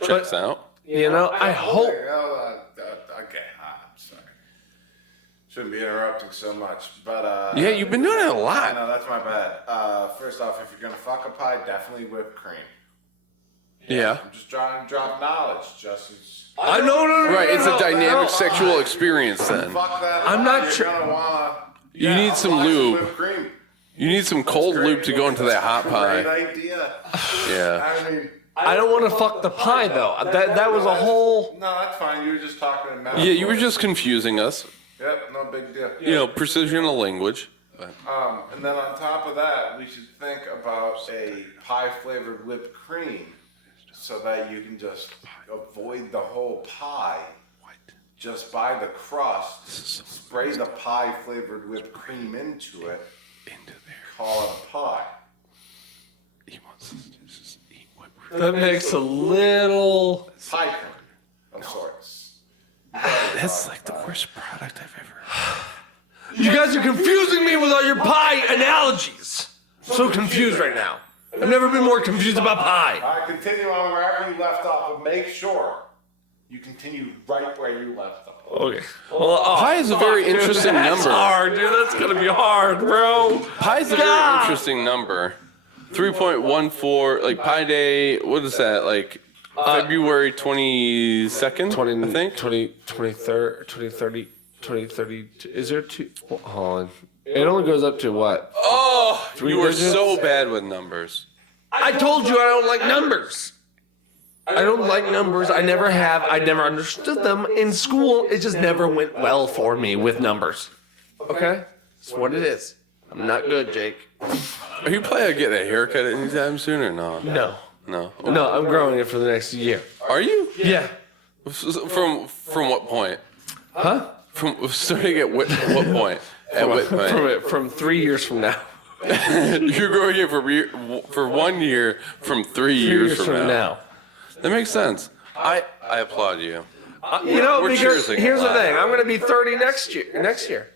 that. Checks out. I hope. Okay, I'm sorry. Shouldn't be interrupting so much, but Yeah, you've been doing it a I lot. know that's my bad. First off, if you're gonna fuck a pie, definitely whipped cream. Yeah. I'm just trying to drop knowledge, Justin's. I know. No, Right, it's a dynamic sexual experience then. Fuck that. I'm not you're sure- gonna wanna. You need some lube. Whipped cream. You need some cold lube to go into that hot pie. Great idea. Yeah. I mean, I don't want to fuck the pie though. That was a whole. No, that's fine. You were just talking in metaphor. Yeah, you were just confusing us. Yep, no big deal. Precision of language. And then on top of that, we should think about a pie flavored whipped cream, so that you can just avoid the whole pie. Just buy the crust, spray the pie flavored whipped cream into it, call it a pie. He wants to just eat whipped cream. That makes a little. Pie cream of sorts. That's like the worst product I've ever heard. You guys are confusing me with all your pie analogies. I'm so confused right now. I've never been more confused about pie. All right, continue on wherever you left off, but make sure you continue right where you left off. Okay. Well, Pie is a very interesting that's number. hard, dude. That's gonna be hard, bro. Pi is a very interesting number. 3.14, like Pi Day, what is that, like February 22nd, I think? 23rd, 2030, is there two? Hold on. It only goes up to what? Oh, you were digits? so bad with numbers. I told you I don't like numbers. I don't like numbers. I never have. I never understood them. In school, it just never went well for me with numbers. Okay? That's what it is. I'm not good, Jake. Are you planning on getting a haircut anytime soon or no? No. No. No, I'm growing it for the next year. Are you? Yeah. From what point? Huh? From starting at what point? At what point? From 3 years from now. You're growing it for 1 year from 3 years from now. That makes sense. I applaud you. We're Because cheersing here's a the lot. thing. I'm going to be 30 next year,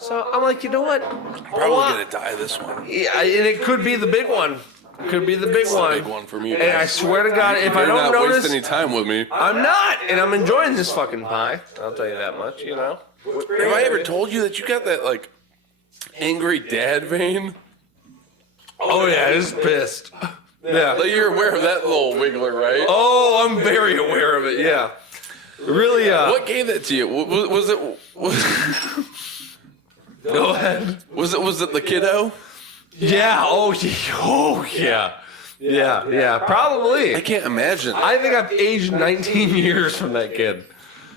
So I'm like, you know what? Probably gonna die this one. Yeah, and it could be the big one. It could be the big one. Big one for me. And I swear to God, if I Better don't not waste notice, any time with me. I'm not. And I'm enjoying this fucking pie. I'll tell you that much, Have I ever told you that you got that like angry dad vein? Oh, yeah, it's pissed. Yeah. Like you're aware of that little wiggler, right? Oh, I'm very aware of it, yeah. Really, What gave that to you? Was it Go ahead. was it the kiddo? Yeah, oh, yeah. Yeah, probably. I can't imagine. I think I've aged 19 years from that kid.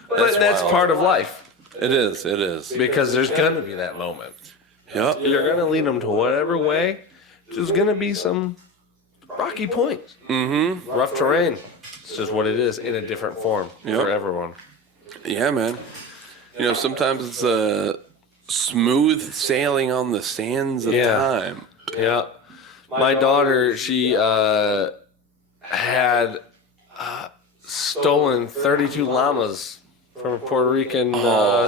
But that's wild. part of life. It is. Because there's going to be that moment. Yep. You're going to lead them to whatever way. There's going to be some rocky points. Mm-hmm. Rough terrain. It's just what it is in a different form for everyone. Yeah, man. Sometimes it's smooth sailing on the sands of time. Yeah. My daughter, she had stolen 32 llamas from a Puerto Rican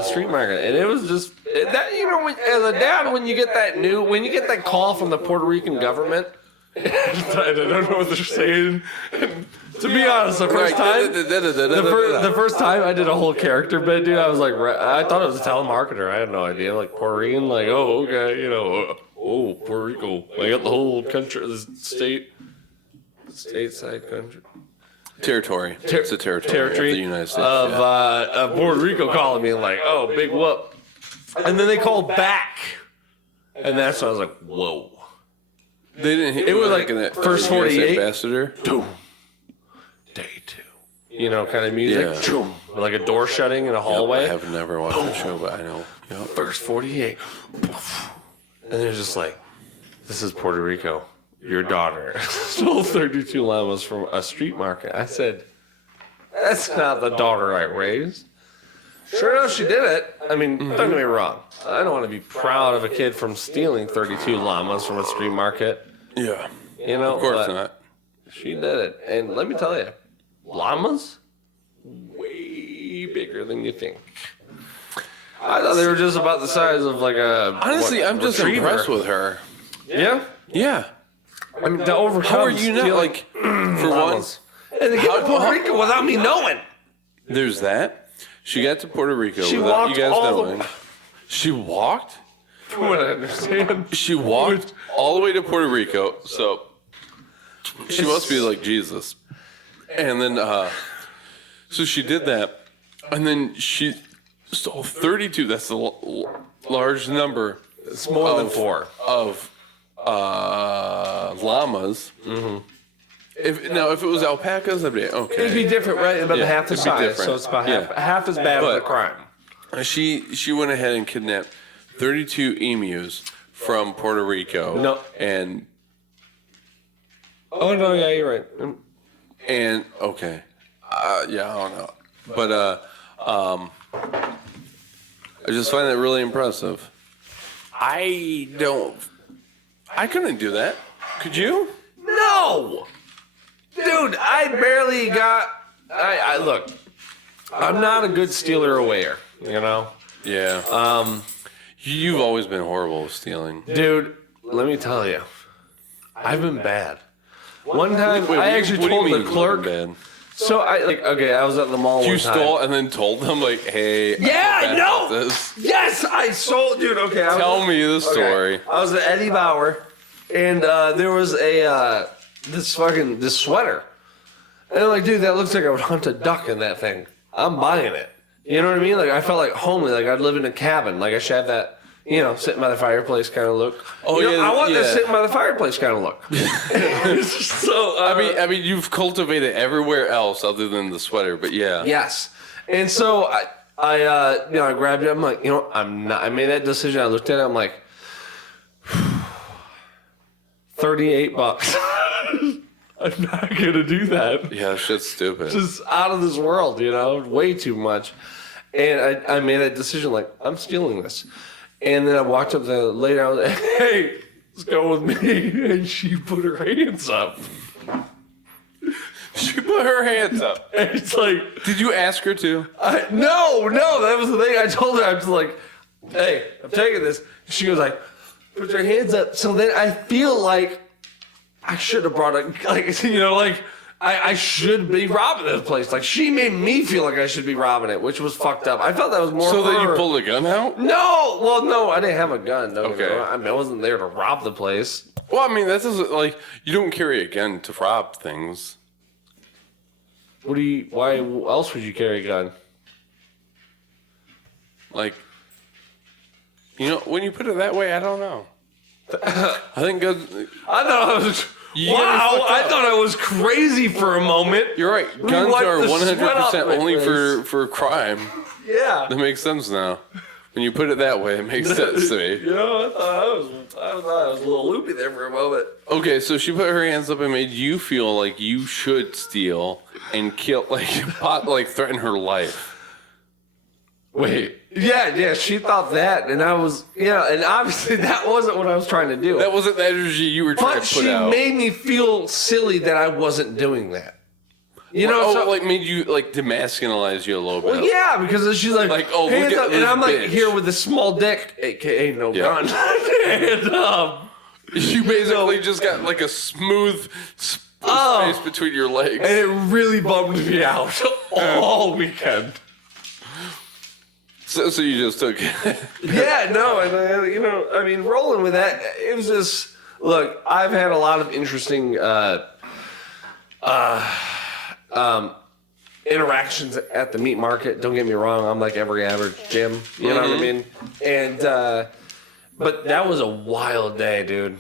street market, and it was just that. As a dad, when you get that call from the Puerto Rican government, I don't know what they're saying. To be honest, the first time I did a whole character bit, dude, I was like, I thought it was a telemarketer. I had no idea. Like, Puerto Rican, like, oh, okay, you know, oh, Puerto Rico. I got the whole country, the stateside country. Territory. It's a territory of the United States. Of Puerto Rico calling me, like, oh, big whoop. And then they called back. And that's when I was like, whoa. They didn't hit It was like that first 48. ambassador. Boom. Day 2. You know, kind of music. Yeah. Boom. Like a door shutting in a hallway. I have never watched the show, but I know. Yep. First 48. And they're just like, this is Puerto Rico. Your daughter stole 32 llamas from a street market. I said, that's not the daughter I raised. Sure enough, she did it. I mean, don't get me wrong. I don't want to be proud of a kid from stealing 32 llamas from a street market. Yeah. You know, Of course not. She did it. And let me tell you, llamas, way bigger than you think. I thought they were just about the size of like a Honestly, I'm just retriever. impressed with her. Yeah? Yeah. I mean, to overcome How are you not, stealing like, for llamas. And to get to Puerto Rico without me knowing. There's that. She got to Puerto Rico She without walked you guys all knowing. She walked? From what I understand. She walked all the way to Puerto Rico, so she must be like Jesus. And then, so she did that, and then she stole 32. That's a large number. It's more than 4. Of llamas. Mm-hmm. If it was alpacas, that'd be okay. It'd be different, right? About Yeah, half the it'd be size, different. so it's about Yeah. half as bad as the But- crime. She went ahead and kidnapped 32 emus from Puerto Rico. No. And Oh no, yeah, you're right. okay. Yeah, I don't know. But I just find that really impressive. I couldn't do that. Could you? No, dude, I barely got. I look. I'm not a good stealer aware, you know. Yeah. You've always been horrible with stealing. Dude, let me tell you, I've been bad. One time, Wait, I actually what do you told mean the clerk. bad? So I was at the mall. You one time. stole and then told them like, "Hey, Yeah, no. this. Yes, I sold, dude. Okay, Tell me the story." Okay. I was at Eddie Bauer, and there was this sweater, and I'm like, dude, that looks like I would hunt a duck in that thing. I'm buying it. You know what I mean? Like I felt like homely, like I'd live in a cabin, like I should have that. You know, sitting by the fireplace kind of look. Oh, You know, yeah, I want that yeah. sitting by the fireplace kind of look. So I mean, you've cultivated everywhere else other than the sweater, but yeah. yes. And so I grabbed it. I'm like, you know, I made that decision. I looked at it. I'm like, $38. I'm not gonna do that. Yeah, shit's stupid. Just out of this world, you know, way too much. And I made that decision. Like, I'm stealing this. And then I walked up there later. I was like, hey, let's go with me. And she put her hands up. She put her hands up. And it's like, Did you ask her to? no, that was the thing. I told her, I was like, hey, I'm taking this. She goes like, put your hands up. So then I feel like I should have brought it, like, you know, like, I should be robbing this place. Like, she made me feel like I should be robbing it, which was fucked up. I felt that was more So her. then you pulled a gun out? No! Well, no, I didn't have a gun. No, Okay. I mean, I wasn't there to rob the place. Well, I mean, that doesn't, like, you don't carry a gun to rob things. Why else would you carry a gun? Like, you know, when you put it that way, I don't know. I think guns, I thought I was... You wow, fucked I up. thought I was crazy for a moment. you're right. We Guns wiped are the sweat off 100% my only face. for crime. Yeah. That makes sense now. When you put it that way, it makes sense to me. You know, I thought I was a little loopy there for a moment. Okay, so she put her hands up and made you feel like you should steal and kill, like, threaten her life. Wait. Yeah, she thought that, and I was, and obviously that wasn't what I was trying to do. That wasn't the energy you were trying But to put she out. made me feel silly that I wasn't doing that. You know, so, like made you like demasculinize you a little bit. well, yeah, because she's like, oh, look hands at up, this and I'm like bitch. here with a small dick, aka no Yeah. gun, and You basically just got like a smooth space between your legs. And it really bummed me out all weekend. So you just took it. Yeah, no, and I mean, rolling with that, it was just, look, I've had a lot of interesting interactions at the meat market. Don't get me wrong, I'm like every average Jim, you know what I mean? And, but that was a wild day, dude.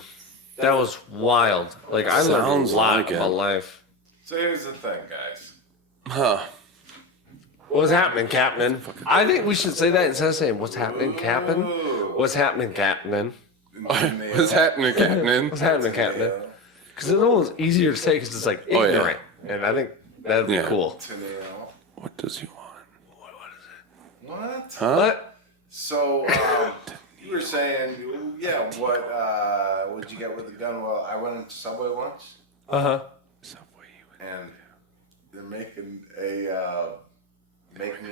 That was wild. Like, I learned a lot in my life. So here's the thing, guys. Huh. What's happening, Captain? I think we should say that instead of saying, what's happening, Captain? What's happening, Captain? What's happening, Captain? What's happening, Captain? Because it's almost easier to say because it's like ignorant. And I think that'd be cool. What does he want? What is it? What? Huh? What? So, you were saying, what'd you get with the gun? Well, I went into Subway once. Uh-huh. And they're making me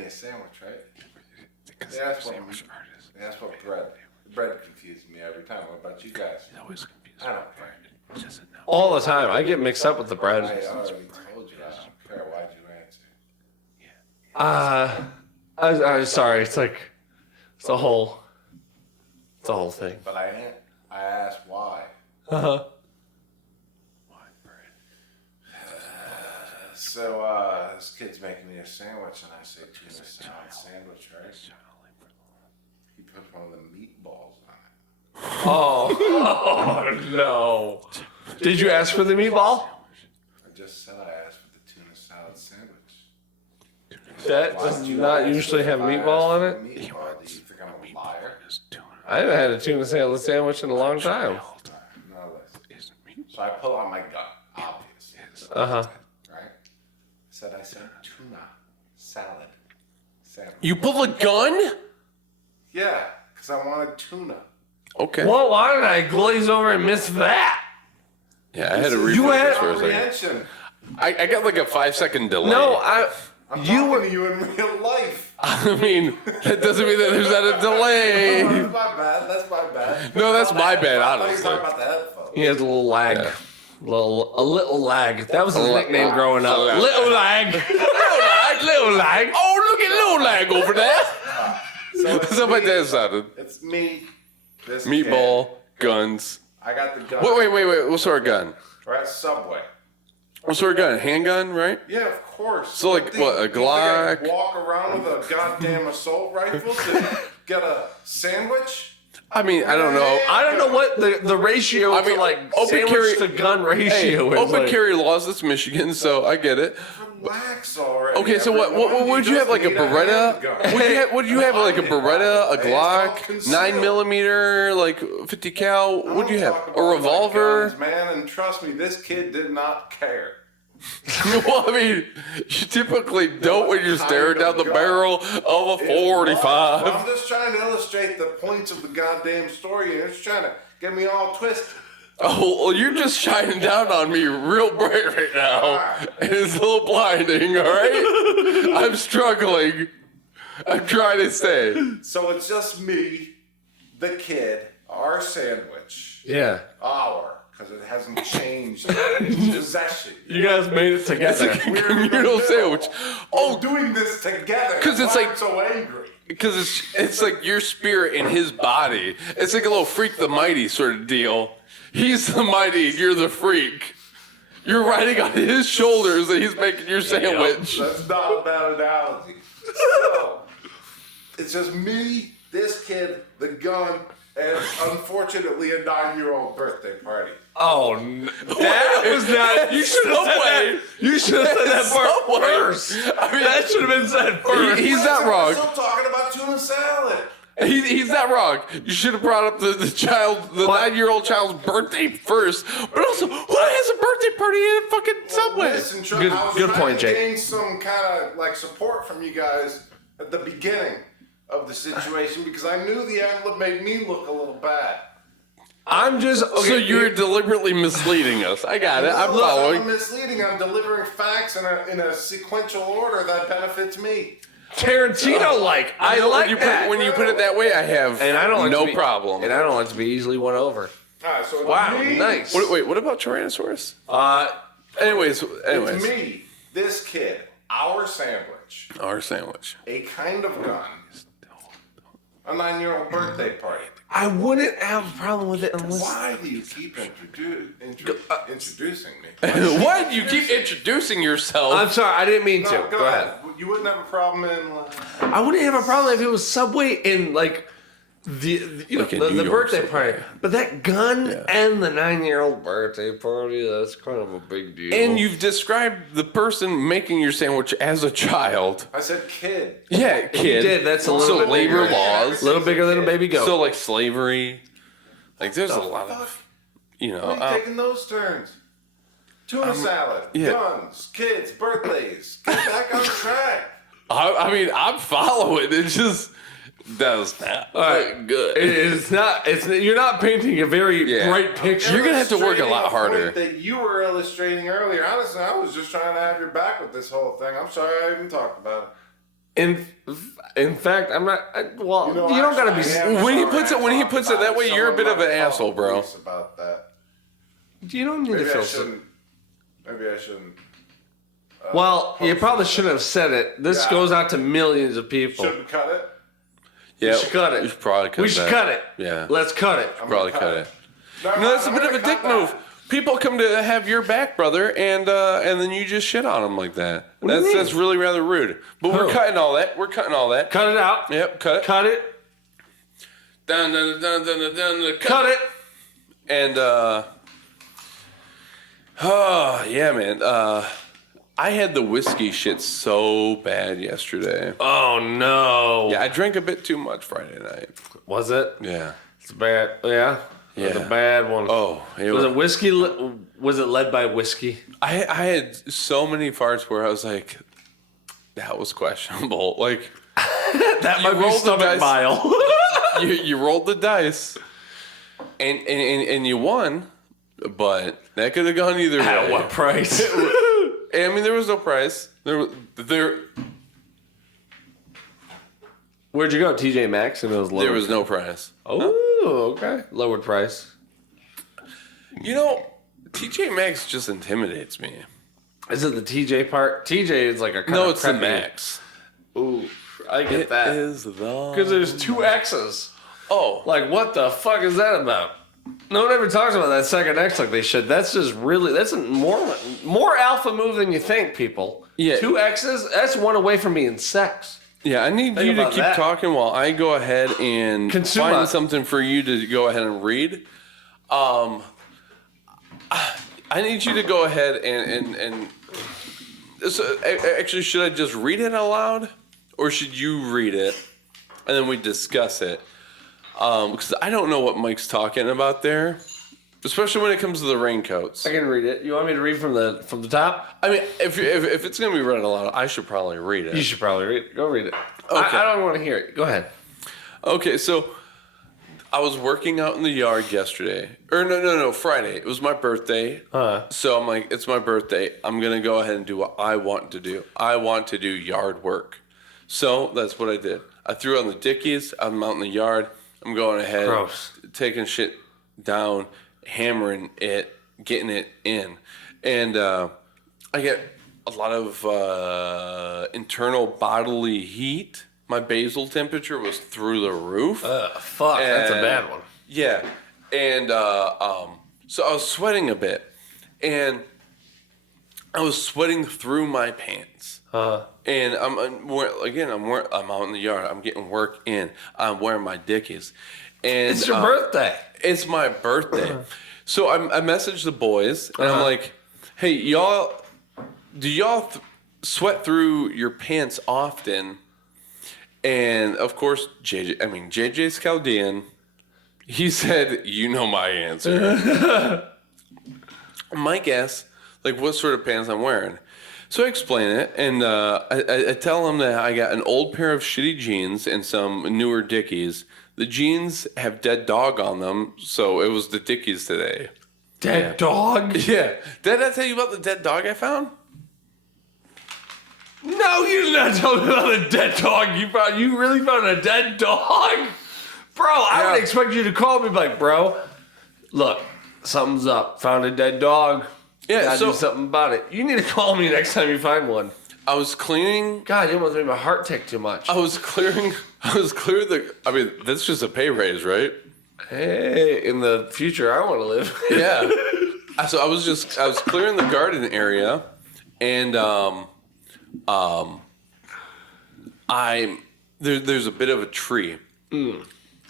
a sandwich, right? They asked what bread. The bread confused me every time. What about you guys? I don't care. All the time. I get mixed up with the bread. I already told you I don't care. Why'd you answer? I'm sorry. It's like, it's a whole thing. But I asked why. Uh-huh. So, this kid's making me a sandwich, and I say tuna salad sandwich, right? He put one of the meatballs on it. Oh, no. Did you ask for the meatball? I just said I asked for the tuna salad sandwich. That does not usually have meatball on it? Do you think I'm a liar? I haven't had a tuna salad sandwich in a long time. No, listen. So I pull out my gun, obviously. Uh-huh. I said tuna salad sandwich. You pulled a gun? Yeah, because I wanted tuna. Okay. Well, why did I glaze over and miss that? Yeah, I had to You had- refocus for a second. Comprehension. I got like a 5-second delay. No, I'm talking to you in real life. I mean, that doesn't mean that there's not a delay. That's my bad. That's my bad. No, that's my bad, I thought you were honestly. talking about the headphones. he has a little lag. Yeah. A little lag. That was his nickname growing up. lag. Little lag. Little Lag. Little lag. Oh, look at Lil Lag over there. So That's how my dad sounded. It's me. This Meatball, kid. guns. I got the gun. Wait. What sort of gun? We're at Subway. What sort of gun? Handgun, right? Yeah, of course. So, like, what, a You think Glock? I'd walk around with a goddamn assault rifle to get a sandwich? I mean, I don't know. I don't know what the ratio I mean, to like open sandwich carry- to gun Hey, ratio is. open like, carry laws. That's Michigan, so I get it. Relax already. Okay, so what everyone. would you have, like a just need Beretta? handgun. Would you have like a Beretta, a It's Glock, called concealed. 9mm, like 50 cal? I What'd you don't have? talk A about my revolver? guns, man, and trust me, this kid did not care. Well, I mean, you typically don't when you're staring down the barrel of a Well, 45. I'm just trying to illustrate the points of the goddamn story, and you're just trying to get me all twisted. Oh, well, you're just shining down on me real bright right now. And it's a little blinding, all right? I'm struggling. I'm trying to say. So it's just me, the kid, our sandwich, yeah. because it hasn't changed its possession. You guys made it together. We're in the Communal middle. sandwich. Oh, doing this together. 'Cause it's Why like- I'm so angry. Because it's like your spirit in his body. It's like a little Freak the Mighty sort of deal. He's the mighty, you're the freak. You're riding on his shoulders and he's making your sandwich. That's not a bad analogy. So, it's just me, this kid, the gun, and unfortunately a 9-year-old birthday party. Oh, that was not. You should have said that. You should have said that part Subway. first. I mean, that should have been said first. He's not We're wrong. still talking about tuna salad. He's not wrong. You should have brought up the 9-year-old child's birthday first. But also, who has a birthday party in a fucking Subway? Listen, Good- I was good trying point, to Jake. gain some kind of like support from you guys at the beginning of the situation because I knew the ad made me look a little bad. I'm just okay. So you're deliberately misleading us. I got it. I'm Look, I'm following. misleading. I'm delivering facts in a sequential order that benefits me. Tarantino like. I like when that. when you put it that way, I have and I don't like no to be, problem. And I don't like to be easily won over. All right, so Wow, me, nice. What about Tyrannosaurus? Anyways. It's me, this kid, our sandwich, a kind of gun, a 9-year-old birthday party. I wouldn't have a problem with it unless. Why do you keep introducing me? Why do you keep introducing yourself? I'm sorry, I didn't mean No, to. Go ahead. You wouldn't have a problem in. I wouldn't have a problem if it was Subway in like the Like in New the York birthday Subway. party, but that gun and the 9-year-old birthday party—that's kind of a big deal. And you've described the person making your sandwich as a child. I said kid. Yeah, kid. You did. That's a little bit labor bigger. laws. A little bigger than a baby goat. So like slavery. Like there's a lot of, Why are you taking those turns? Tuna salad, yeah. guns, kids, birthdays. Get back on track. I mean, I'm following. It just does not look good. It's not. You're not painting a very bright picture. You're gonna have to work a lot harder. That you were illustrating earlier. Honestly, I was just trying to have your back with this whole thing. I'm sorry I even talked about it. In fact, I'm not. Well, You know, you don't gotta be. actually, I am When he sorry puts it- I when he talked puts it about that way, you're a bit of an Someone might asshole, call bro. police about that. You don't need to Maybe I feel so. shouldn't. Maybe I shouldn't. Well, you probably shouldn't have said it. This Yeah. goes out to millions of people. Should we cut it? Yeah, We should cut it. We should probably cut We should that. cut it. Yeah, Let's cut it. probably cut it. No, No, that's a I'm bit of gonna a dick cut that. move. People come to have your back, brother, and then you just shit on them like that. do you That's mean? really rather rude. But we're Who? cutting all that. We're cutting all that. Cut it out. Yep, cut it. Cut it. Dun, dun, dun, dun, dun, dun, Cut it. And oh yeah, man. I had the whiskey shit so bad yesterday. Oh no. Yeah, I drank a bit too much Friday night. Was it? Yeah. It's bad. Yeah. It was Yeah. a bad one. Oh, Was it whiskey? Was it led by whiskey? I had so many farts where I was like, that was questionable. Like That might be rolled the stomach dice. bile. you rolled the dice, and you won, but that could have gone either way. At what price? I mean, there was no price. There Where'd you go? TJ Maxx, and it was low. there was no price. Oh, okay. Lowered price. You know, TJ Maxx just intimidates me. Is it the TJ part? TJ is like a kind No, of it's the preppy- Max. Ooh, I get It that. is the Because there's 2 X's. oh Like, what the fuck is that about? No one ever talks about that second X like they should. That's just really, that's a more alpha move than you think, people. Yeah. 2 X's, that's one away from being sex. yeah. I need Think you to about keep that. talking while I go ahead and Consume find it. something for you to go ahead and read. I need you to go ahead and so, actually, should I just read it out loud, or should you read it and then we discuss it? Because I don't know what Mike's talking about there, especially when it comes to the raincoats. I can read it. You want me to read from the top? I mean, if it's gonna be read aloud, I should probably read it. You should probably read it. Go read it. Okay. I don't want to hear it. Go ahead. Okay, so I was working out in the yard yesterday. Or no, Friday. It was my birthday. So I'm like, it's my birthday. I'm going to go ahead and do what I want to do. I want to do yard work. So that's what I did. I threw on the dickies. I'm out in the yard. I'm going ahead, Gross. taking shit down, hammering it, getting it in. And I get a lot of internal bodily heat. My basal temperature was through the roof. Fuck, that's a bad one. Yeah, and so I was sweating a bit, and I was sweating through my pants. And I'm out in the yard. I'm getting work in. I'm wearing my dickies, and It's your birthday. it's my birthday. So I messaged the boys, and I'm like, "Hey, y'all, do y'all sweat through your pants often?" And of course, JJ's Chaldean. He said, "You know my answer." Mike asked, like, what sort of pants I'm wearing. So I explain it, and I tell him that I got an old pair of shitty jeans and some newer Dickies. The jeans have dead dog on them, so it was the Dickies today. Dead dog? Yeah. Did I tell you about the dead dog I found? No, you did not tell me about a dead dog. You really found a dead dog? Bro, I Yeah. would expect you to call me like, bro, Look, something's up. Found a dead dog. Yeah, Gotta so do something about it. You need to call me next time you find one. I was cleaning. God, you almost made my heart tick too much. I was clearing the. I mean, that's just a pay raise, right? Hey, in the future, I want to live. Yeah. So I was clearing the garden area, and there's a bit of a tree.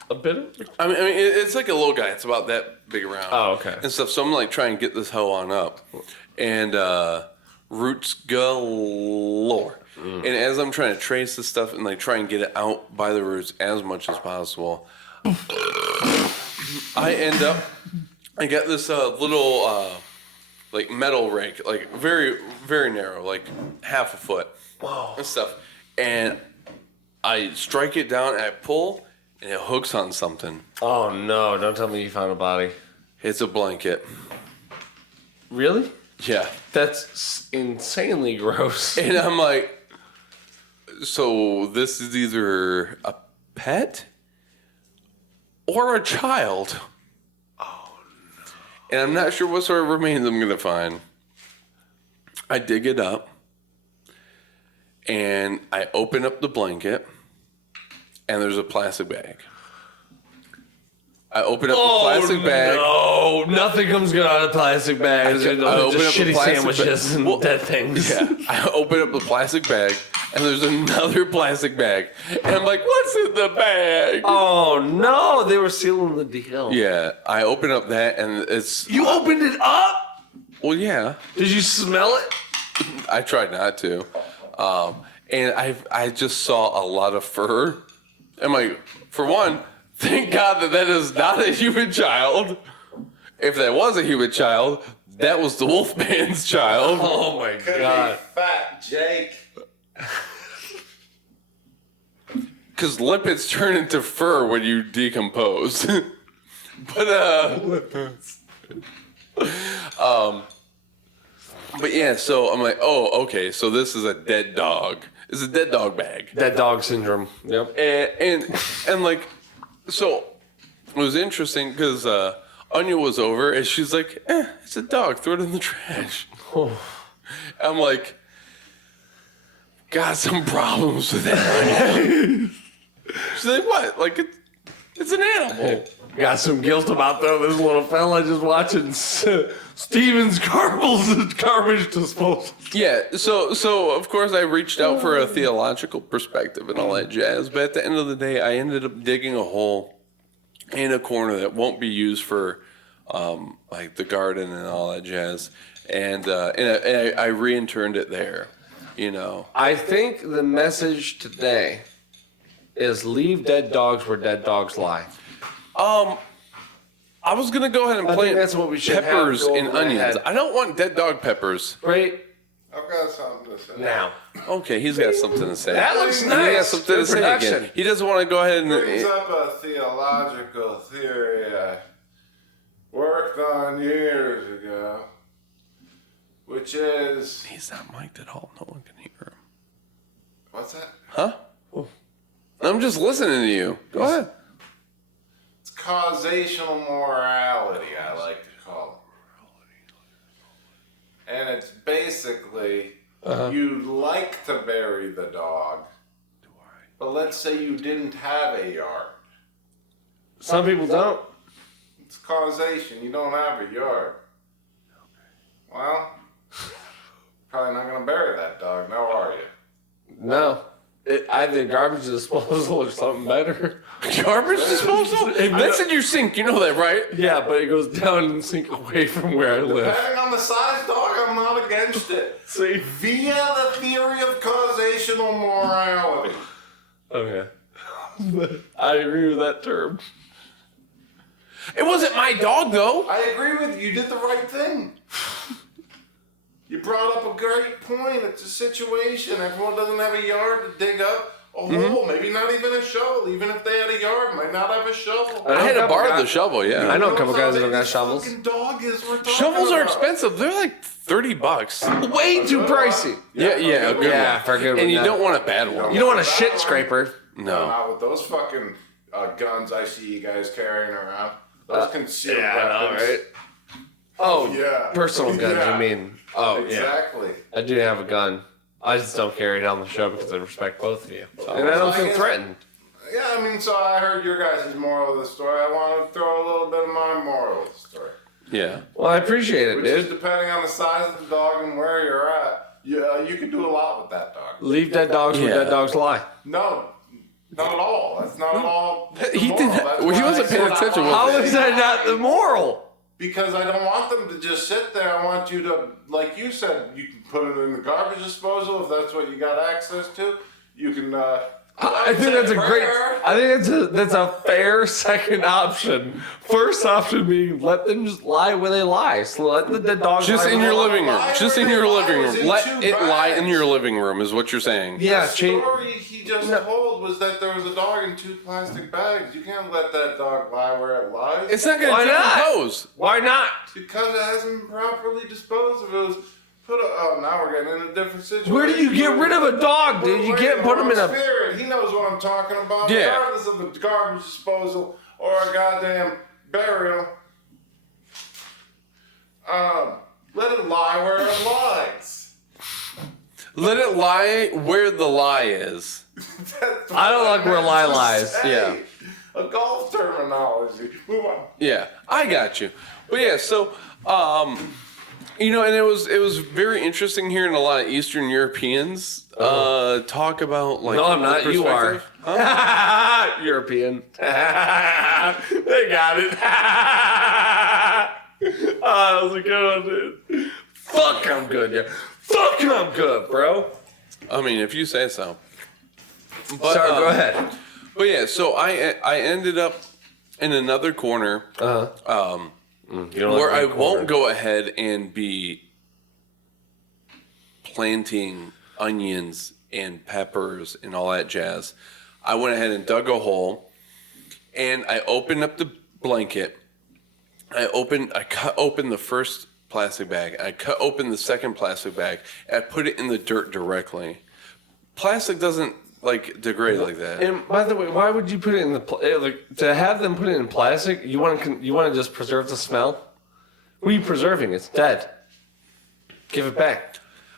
A bit of? I mean, it's like a little guy. It's about that big around. Oh, okay. And stuff. So I'm like trying to get this hoe on up, and roots galore. And as I'm trying to trace this stuff and like try and get it out by the roots as much as possible, I got this little like metal rake, like very very narrow, like half a foot, and stuff. And I strike it down and I pull, and it hooks on something. Oh, no. Don't tell me you found a body. It's a blanket. Really? Yeah. That's insanely gross. And I'm like, so this is either a pet or a child. Oh, no. And I'm not sure what sort of remains I'm going to find. I dig it up, and I open up the blanket, and there's a plastic bag. I open up the plastic bag. No, nothing comes good out of plastic bags. I open up the shitty plastic sandwiches and dead things. Yeah. I open up the plastic bag, and there's another plastic bag. And I'm like, what's in the bag? Oh, no. They were sealing the deal. Yeah. I open up that, and it's... You opened it up? Well, yeah. Did you smell it? I tried not to. And I just saw a lot of fur. I'm like, for one, thank God that is not a human child. If that was a human child, that was the Wolfman's child. Oh, my God. Fat Jake. Because lipids turn into fur when you decompose. But yeah, so I'm like, oh, okay, so this is a dead dog. It's a dead dog bag. Dead dog syndrome. Yep. And like, so it was interesting because Anya was over and she's like, it's a dog, throw it in the trash. Oh. I'm like, got some problems with that, Anya. She's like, what? Like, it's an animal. Got some guilt about though. This little fella just watching Steven's garbage disposal. Yeah, so of course I reached out for a theological perspective and all that jazz, but at the end of the day, I ended up digging a hole in a corner that won't be used for like the garden and all that jazz, and I reinterned it there, you know. I think the message today is leave dead dogs where dead dogs lie. I was gonna go ahead and plant that's what we should peppers have and over my onions. head. I don't want dead dog peppers. Right I've got something to say. now. Okay, he's got something to say. That looks He got nice. something to Good say production. again. He doesn't want to go ahead Brings and. up a theological theory I worked on years ago, which is... He's not mic'd at all. No one can hear him. What's that? Huh? I'm just listening to you. Go ahead. It's causational morality, I like to call it. And it's basically, you'd like to bury the dog, but let's say you didn't have a yard. Some people don't. It's causation. You don't have a yard. Well, probably not going to bury that dog, now are you? No. Either garbage disposal or something better. Garbage disposal? That's in your sink. You know that, right? Yeah, but it goes down and sink away from where I live. Depending on the size dog, I'm not against it. See? Via the theory of causational morality. Okay. I agree with that term. It wasn't my dog, though. I agree with you. You did the right thing. You brought up a great point. It's a situation. Everyone doesn't have a yard to dig up a hole. Maybe not even a shovel. Even if they had a yard, might not have a shovel. I had to couple borrow guys- the shovel, yeah. I know a You couple how guys that big don't got this shovels. fucking dog is we're talking Shovels are about. expensive. They're like $30. Way too pricey. Yeah, a good Yeah, one. for a good one. And you yeah. don't want a bad one. You don't want a shit scraper. No. Not with those fucking guns I see you guys carrying around. Those concealed Yeah, I know, weapons. right? Oh, Yeah. personal guns, Yeah. you mean? Oh, Exactly. yeah. I do have a gun. I just don't carry it on the show because I respect both of you. And I don't feel threatened. Yeah, I mean, so I heard your guys' moral of the story. I want to throw a little bit of my moral of the story. Yeah. Well, I appreciate it, Which is dude. depending on the size of the dog and where you're at. You can do a lot with that dog. Leave dead dogs where Yeah. dead dogs lie. No, not at all. That's not at all. the He moral. didn't- That's well, he why wasn't I paying said I attention, want was How to is say that not the moral? Because I don't want them to just sit there. I want you to, like you said, you can put it in the garbage disposal if that's what you got access to. You can. I think that's a great. I think that's a fair second option. First option being let them just lie where they lie. So let the dead dogs Just lie in where your they lie. living room. Just in your living was room. in Let 2 it lie in bags. your living room is what you're saying. Yeah, The change. story he just told was that there was a dog in 2 plastic bags. You can't let that dog lie where it lies. It's not going Why to not? decompose. Why not? Because it hasn't been properly disposed of. It was put. Now we're getting in a different situation. Where do you get rid of a dog, dude? You can't put him in a. spirit. He knows what I'm talking about. Yeah. Regardless of the garbage disposal or a goddamn burial. Let it lie where it lies. Let it lie where the lie is. That's I don't what like where meant lie to lies. say. Yeah. A golf terminology. Move on. Yeah, I got you. But yeah, so you know, and it was very interesting hearing a lot of Eastern Europeans talk about like. No, I'm not. the You are. perspective. European. They got it. That was a good one, dude. Fuck, I'm good, yeah. Fuck, I'm good, bro. I mean, if you say so. But, Sorry, go ahead. But yeah, so I ended up in another corner You don't where like I my corner. won't go ahead and be planting onions and peppers and all that jazz. I went ahead and dug a hole, and I opened up the blanket. I cut open the first plastic bag. I cut open the second plastic bag. And I put it in the dirt directly. Plastic doesn't like degrade like that. And by the way, why would you put it in the to have them put it in plastic? You want to just preserve the smell? What are you preserving? It's dead. Give it back.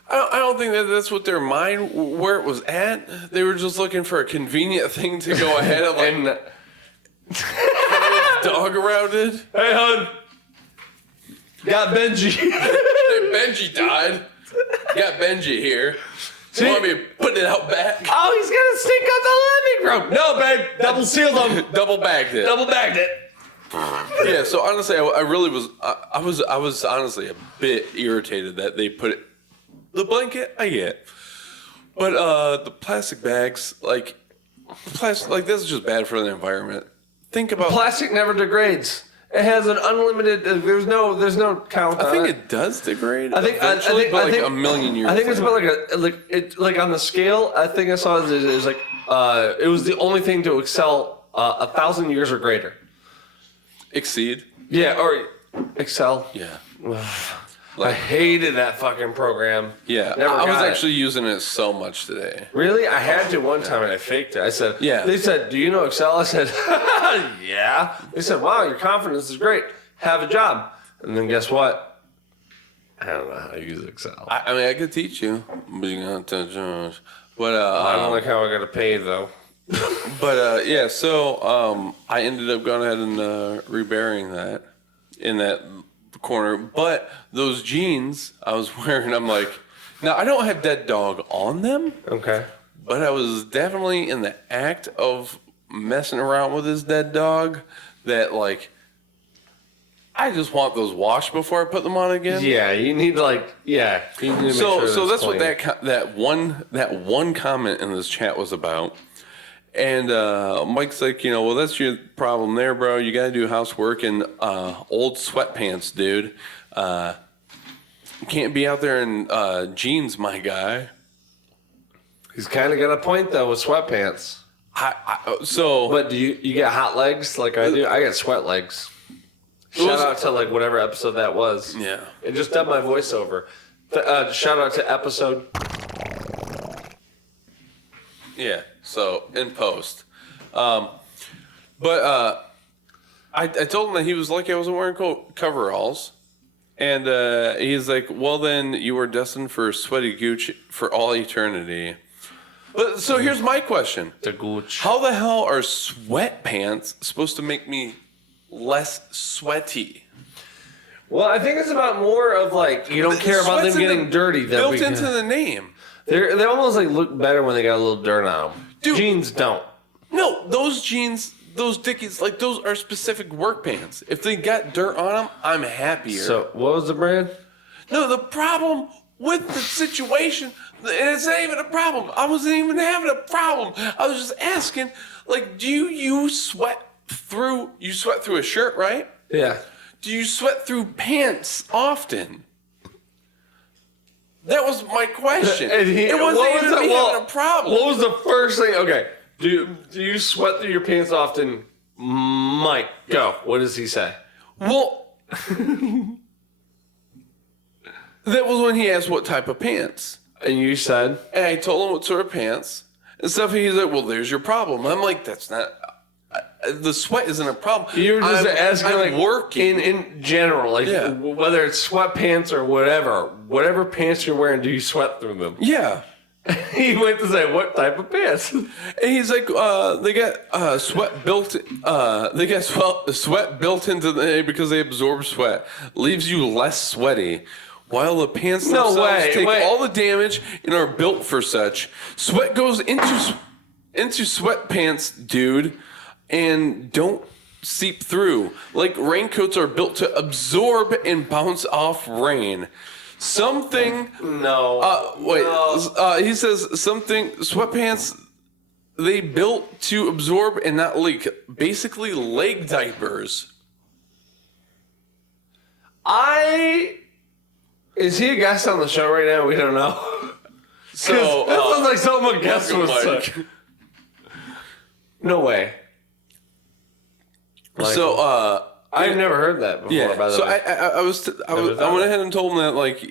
I don't think that's what their mind where it was at. They were just looking for a convenient thing to go ahead of like And dog around it. hey, hon, got Benji. Hey, Benji died. Got Benji here. You want me to put it out back? Oh, he's gonna stink up the living room. No, babe, double sealed him. Double bagged it. Double bagged it. Yeah. So honestly, I really was. I was honestly a bit irritated that they put it. The blanket, I get, but the plastic bags, like this is just bad for the environment. Think about. Plastic never degrades. It has an unlimited. There's no count. I think on it does degrade. I think eventually, but like a million years. I think it's later. about like on the scale. I think I saw it was like it was the only thing to excel 1,000 years or greater. Exceed. Yeah, or excel. Yeah. I hated that fucking program. Yeah. Never I was got it. actually using it so much today. Really? I had to one time and I faked it. I said, Yeah. They said, do you know Excel? I said, yeah. They said, wow, your confidence is great. Have a job. And then guess what? I don't know how to use Excel. I mean, I could teach you, but you got to judge. But I don't like how I got to pay though. But yeah, so I ended up going ahead and reburying that in that corner. But those jeans I was wearing, I'm like, now I don't have dead dog on them, Okay. but I was definitely in the act of messing around with this dead dog. That like, I just want those washed before I put them on again. Yeah, you need to You need to make So sure that's what clean. that one comment in this chat was about. And Mike's like, well, that's your problem there, bro. You got to do housework in old sweatpants, dude. You can't be out there in jeans, my guy. He's kind of got a point though with sweatpants. But do you get hot legs like I do? I got sweat legs. Shout out to whatever episode that was. Yeah. It just dubbed my voiceover. Shout out to episode. Yeah. So in post, but I I told him that he was lucky I wasn't wearing coveralls. And he's like, well, then you were destined for sweaty gooch for all eternity. But so here's my question. The gooch. How the hell are sweatpants supposed to make me less sweaty? Well, I think it's about more of like, you don't care about them getting dirty. Built into the name. They almost like look better when they got a little dirt on them. Dude, jeans don't. No, those jeans, those Dickies, like those are specific work pants. If they got dirt on them, I'm happier. So what was the brand? No, the problem with the situation, and it's not even a problem. I wasn't even having a problem. I was just asking, like, do you sweat through a shirt, right? Yeah. Do you sweat through pants often? That was my question. It wasn't even me having a problem. What was the first thing? Okay. Do you sweat through your pants often? Mike, go. What does he say? Well, that was when he asked what type of pants. And you said? And I told him what sort of pants and stuff. He's like, well, there's your problem. I'm like, that's not... the sweat isn't a problem. You were just asking, I'm like, working. In general, like, Yeah. whether it's sweatpants or whatever pants you're wearing, do you sweat through them? Yeah. He went to say, what type of pants? And he's like, they got sweat built. They got sweat built into the because they absorb sweat, leaves you less sweaty. While the pants themselves take all the damage and are built for such, sweat goes into sweatpants, dude, and don't seep through. Like raincoats are built to absorb and bounce off rain. Something. No. Wait. No. He says something. Sweatpants. They built to absorb and not leak. Basically, leg diapers. Is he a guest on the show right now? We don't know. So that sounds like something a guest would Mike. say. No way. Like, So I've never heard that before. yeah. By the So way, I went ahead and told him that like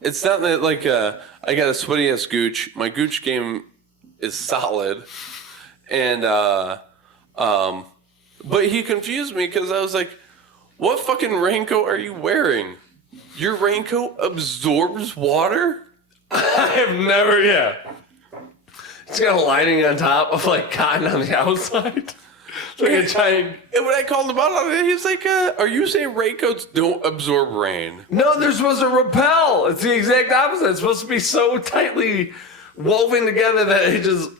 it's not that like I got a sweaty ass gooch. My gooch game is solid, and but he confused me because I was like, "What fucking raincoat are you wearing? Your raincoat absorbs water?" I've never. Yeah. It's got a lining on top of like cotton on the outside. Like a giant. And when I called him out on it, he was like, "Are you saying raincoats don't absorb rain?" No, they're supposed to repel. It's the exact opposite. It's supposed to be so tightly woven together that it just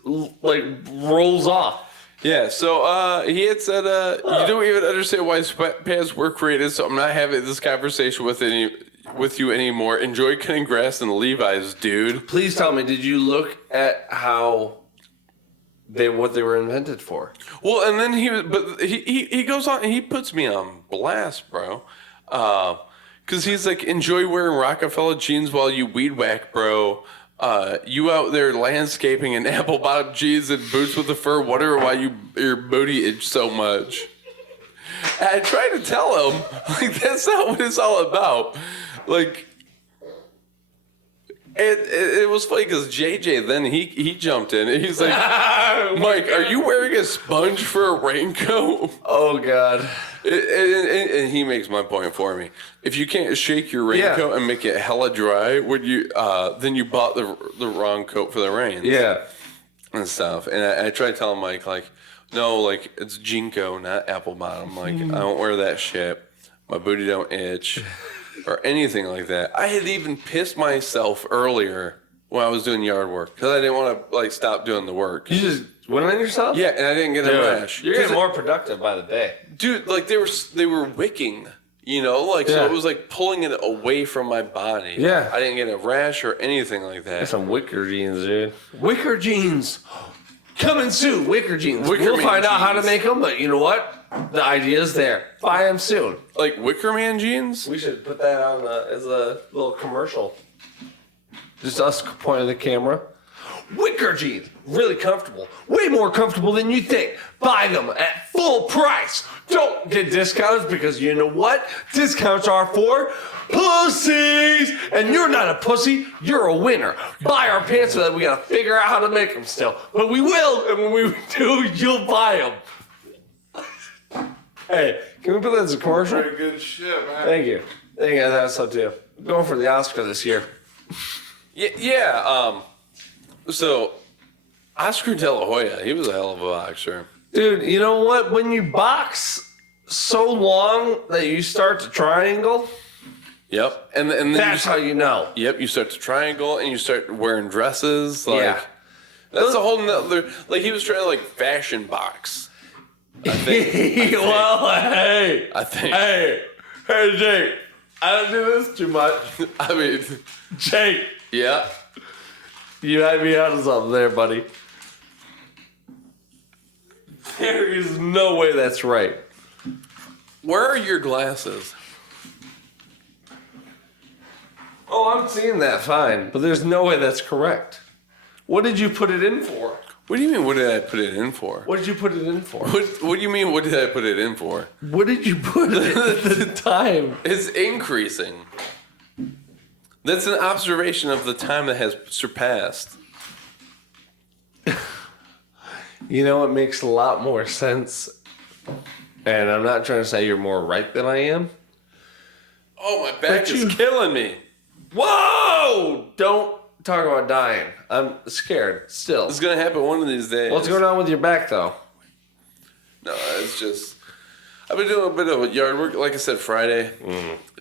like rolls off. Yeah, so he had said, you don't even understand why sweatpants were created, so I'm not having this conversation with you anymore. Enjoy cutting grass in Levi's, dude. Please tell me, did you look at how what they were invented for? Well, and then he goes on and he puts me on blast, bro. Because he's like, enjoy wearing Rockefeller jeans while you weed whack, bro. You out there landscaping in apple bottom jeans and boots with the fur, wondering why your booty itch so much. And I tried to tell him, like, that's not what it's all about. Like, it was funny because JJ then he jumped in and he's like, Mike, are you wearing a sponge for a raincoat? Oh God. And he makes my point for me. If you can't shake your raincoat and make it hella dry, then you bought the wrong coat for the rain. Yeah. And stuff. And I try to tell him like, no, like it's Jinko, not apple bottom. Like I don't wear that shit. My booty don't itch or anything like that. I had even pissed myself earlier when I was doing yard work because I didn't want to like stop doing the work. You just went on yourself? Yeah, and I didn't get a rash. You're getting more productive by the day. Dude, like they were wicking, you know, like so it was like pulling it away from my body. Yeah. I didn't get a rash or anything like that. That's some wicker jeans, dude. Wicker jeans. Coming soon, wicker jeans. Wicker we'll Man find out how to jeans. make them, but you know what? The idea's there. Buy them soon. Like Wicker Man jeans? We should put that on as a little commercial. Just us pointing the camera. Wicker jeans. Really comfortable. Way more comfortable than you think. Buy them at full price. Don't get discounts because you know what? Discounts are for pussies. And you're not a pussy. You're a winner. Buy our pants so that we got to figure out how to make them still. But we will. And when we do, you'll buy them. Hey, Can we put that as a commercial? Very good shit, man. Thank you. Thank you. I thought so too. I'm going for the Oscar this year. Yeah. So, Oscar De La Hoya, he was a hell of a boxer. Dude, you know what? When you box so long that you start to triangle, Yep. And then that's how you know. Yep, you start to triangle and you start wearing dresses. Like, Yeah. That's a whole nother. Like, he was trying to, like, fashion box. I think. Well, hey. I think. Hey, Jake. I don't do this too much. I mean, Jake, yeah. you had me on something there, buddy. There is no way that's right. Where are your glasses? Oh, I'm seeing that fine, but there's no way that's correct. What did you put it in for? What do you mean, what did I put it in for? What did you put it in for? What do you mean, what did I put it in for? What did you put it at the time? It's increasing. That's an observation of the time that has surpassed. You know, it makes a lot more sense. And I'm not trying to say you're more right than I am. Oh, my back But is you- killing me. Whoa! Don't talk about dying. I'm scared still. It's going to happen one of these days. What's going on with your back, though? No, it's just... I've been doing a bit of yard work. Like I said, Friday.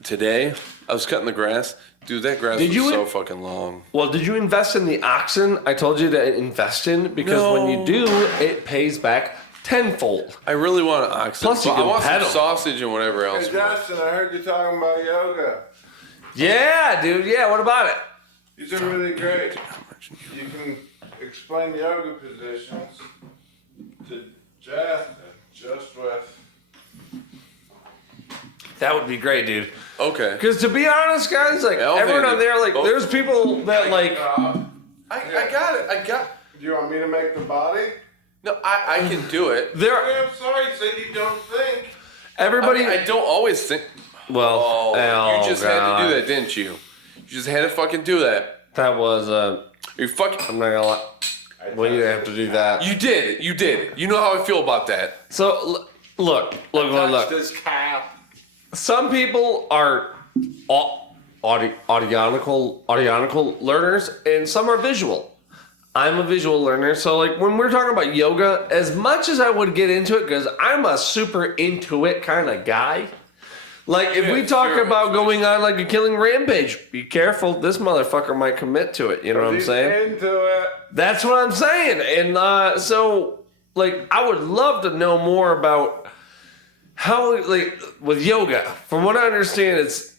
Today, I was cutting the grass. Dude, that grass Did was you- so fucking long. Well, did you invest in the oxen I told you to invest in? Because when you do, it pays back tenfold. I really want an oxen. Plus you But can I want pet 'em. some sausage and whatever else. Hey, Justin, I heard you talking about yoga. Yeah, dude. Yeah, what about it? These are really great. You can explain yoga positions to Justin just with... That would be great, dude. Okay. Because to be honest, guys, like I don't everyone think on there, like both- there's people that like. I got it. Do you want me to make the body? No, I can do it. There, I'm sorry, you said you don't think. everybody. I don't always think. well, Oh, you just had to God. do that, didn't you? You just had to fucking do that. That was You fucking. I'm not gonna lie. Well, you have to do that. You did. You did. You know how I feel about that. So look. Touch this cap. Some people are audionical learners, and some are visual. I'm a visual learner, so like when we're talking about yoga, as much as I would get into it, because I'm a super into it kind of guy. Like if we talk sure, about going on like a killing rampage, be careful. This motherfucker might commit to it. You know what I'm He's saying? into it. That's what I'm saying. And so, like, I would love to know more about how, like, with yoga. From what I understand, it's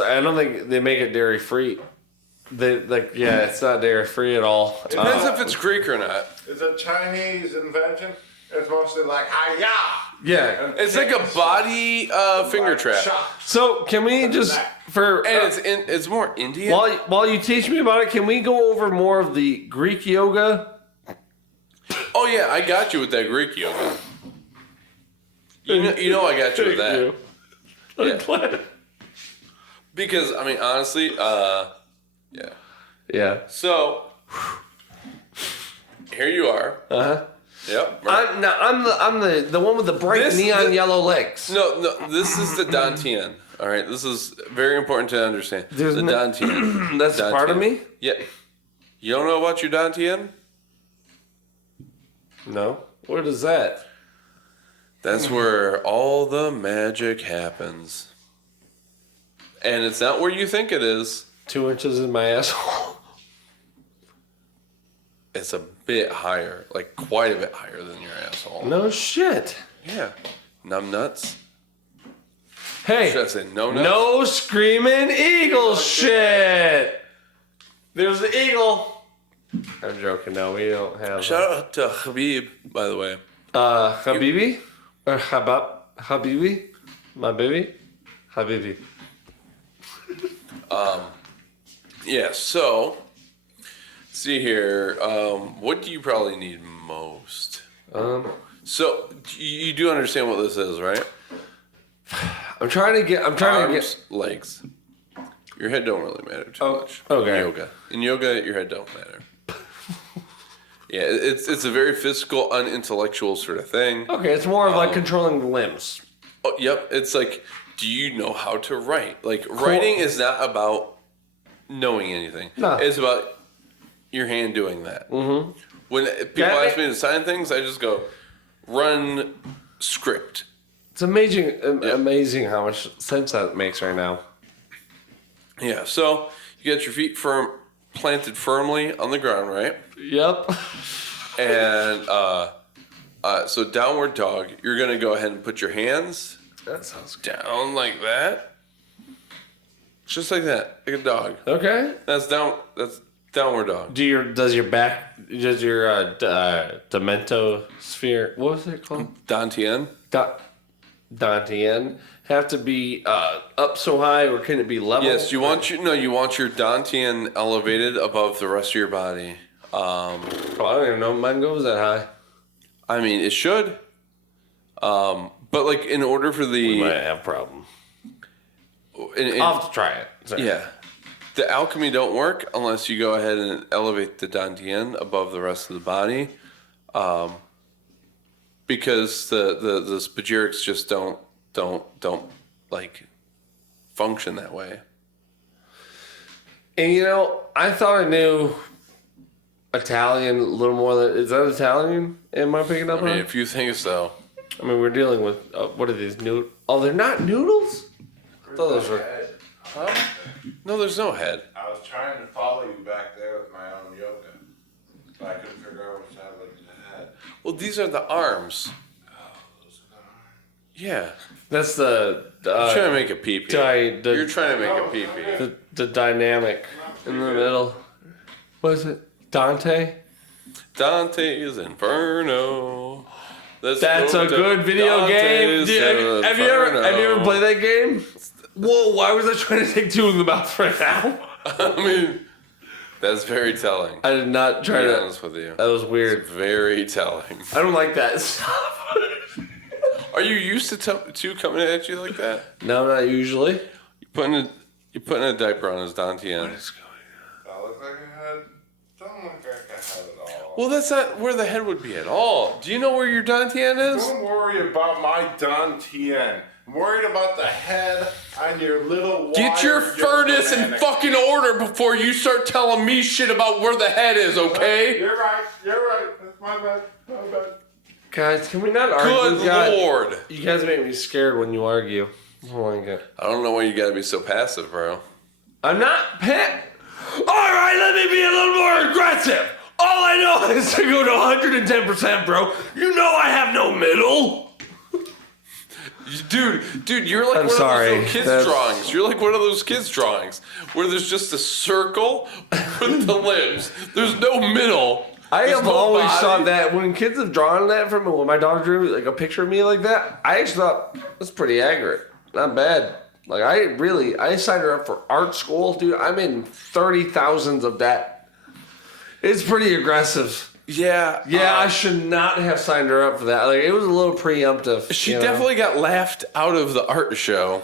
I don't think they make it dairy free. It's not dairy free at all. Depends if it's Greek or not. It's a Chinese invention. It's mostly like, hi-ya! Yeah. It's like a body finger trap, Shot. So can we just for and it's more Indian. while you teach me about it, can we go over more of the Greek yoga? Oh yeah, I got you with that Greek yoga. You know I got you with that. Yeah. Because I mean, honestly, yeah. Yeah. So here you are. Uh-huh. Yep. Right. I'm the one with the bright neon yellow legs. No, this is the dantian. All right, this is very important to understand. There's the no- dantian. That's a part of me? Yeah. You don't know about your dantian? No. What is that? That's where all the magic happens. And it's not where you think it is. 2 inches in my asshole. It's a bit higher, like quite a bit higher than your asshole. No shit. Yeah. Numb nuts. Hey. Should I say no nuts? No screaming eagle shit. There's the eagle. I'm joking. No, we don't have. Shout out to Habib, by the way. Habibi or Habibi, my baby, Habibi. Yeah, so, see here. What do you probably need most? So, you do understand what this is, right? I'm trying to get. Arms, legs. Your head don't really matter too much. okay. In yoga, your head don't matter. Yeah, it's a very physical, unintellectual sort of thing. Okay, it's more of like controlling the limbs. Oh, yep. It's like, do you know how to write? Like, writing is not about knowing anything. No. It's about your hand doing that. Mm-hmm. When people ask me to sign things, I just go, run script. It's amazing how much sense that makes right now. Yeah, so you get your feet planted firmly on the ground, right? Yep. And so downward dog, you're going to go ahead and put your hands That sounds good. down like that. Just like that, like a dog. Okay. That's downward dog. Does your Demento sphere, what was it called? Dantian. Dantian have to be up so high, or can it be level? Yes, you want your Dantian elevated above the rest of your body. I don't even know if mine goes that high. I mean, it should. But like in order for We the might have a problem. in- I'll have to try it. Sorry. yeah, the alchemy don't work unless you go ahead and elevate the Dantian above the rest of the body. Because the spagyrics just don't like function that way. And I thought I knew Italian a little more than. Is that Italian? Am I picking up I mean, on? if you think so. I mean, we're dealing with what are these noodles? Oh, they're not noodles. I thought those were. No, there's no head. I was trying to follow you back there with my own yoga, but I couldn't figure out which side looked the head. Well, these are the arms. Oh, those are Yeah. That's the. You're trying to make a pee-pee. You're trying to make a pee-pee. The dynamic in the middle. What is it? Dante? Dante's Inferno. That's a good video game. Dude, have you ever played that game? Whoa, why was I trying to take two in the mouth right now? I mean, that's very telling. I did not try To be to. honest with you. That was weird. Very telling. I don't like that stuff. Are you used to two coming at you like that? No, not usually. You're putting a diaper on his Dantian. That look like a head? Don't look like a head at all. Well, that's not where the head would be at all. Do you know where your Dantian is? Don't worry about my Dantian. I'm worried about the head on your little Get your furnace in fucking order before you start telling me shit about where the head is, okay? You're right. That's my bad. My bad. Guys, can we not argue? Good Lord. You guys make me scared when you argue. I don't like it. I don't know why you gotta be so passive, bro. I'm not pet. Alright, let me be a little more aggressive. All I know is to go to 110%, bro. You know I have no middle. Dude, you're like I'm one sorry. of those little kids' drawings. You're like one of those kids' drawings where there's just a circle with the limbs. There's no middle. I There's have no always body. thought that when kids have drawn that from me, when my daughter drew like a picture of me like that, I actually thought that's pretty accurate. Not bad. Like I signed her up for art school, dude. I'm in 30,000s of that. It's pretty aggressive. Yeah. I should not have signed her up for that. Like it was a little preemptive. She you know? definitely got laughed out of the art show.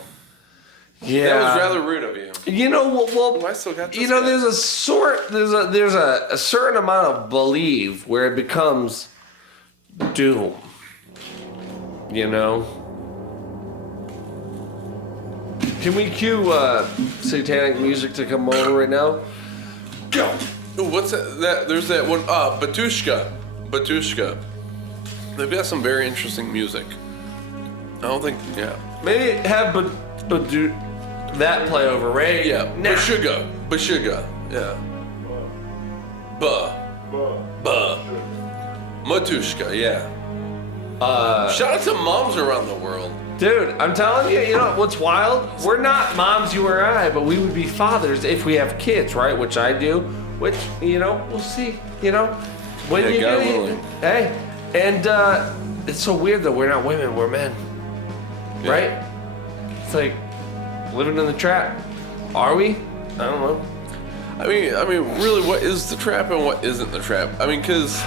Yeah. That was rather rude of you. You know, well, I still got this guy. guy. there's a certain amount of belief where it becomes doom. You know? Can we cue satanic music to come over right now? Go. Ooh, what's that? There's that one. Batushka. They've got some very interesting music. I don't think. Yeah. Maybe have that play over, right? Yeah. Now. Bashuga. Yeah. Matushka. Yeah. Shout out to moms around the world. Dude, I'm telling you, you know what's wild? We're not moms, you or I, but we would be fathers if we have kids, right? Which I do. Which, we'll see. When you God get it. willing. Hey, and it's so weird that we're not women, we're men. Yeah. Right? It's like living in the trap. Are we? I don't know. I mean, really, what is the trap and what isn't the trap? I mean, because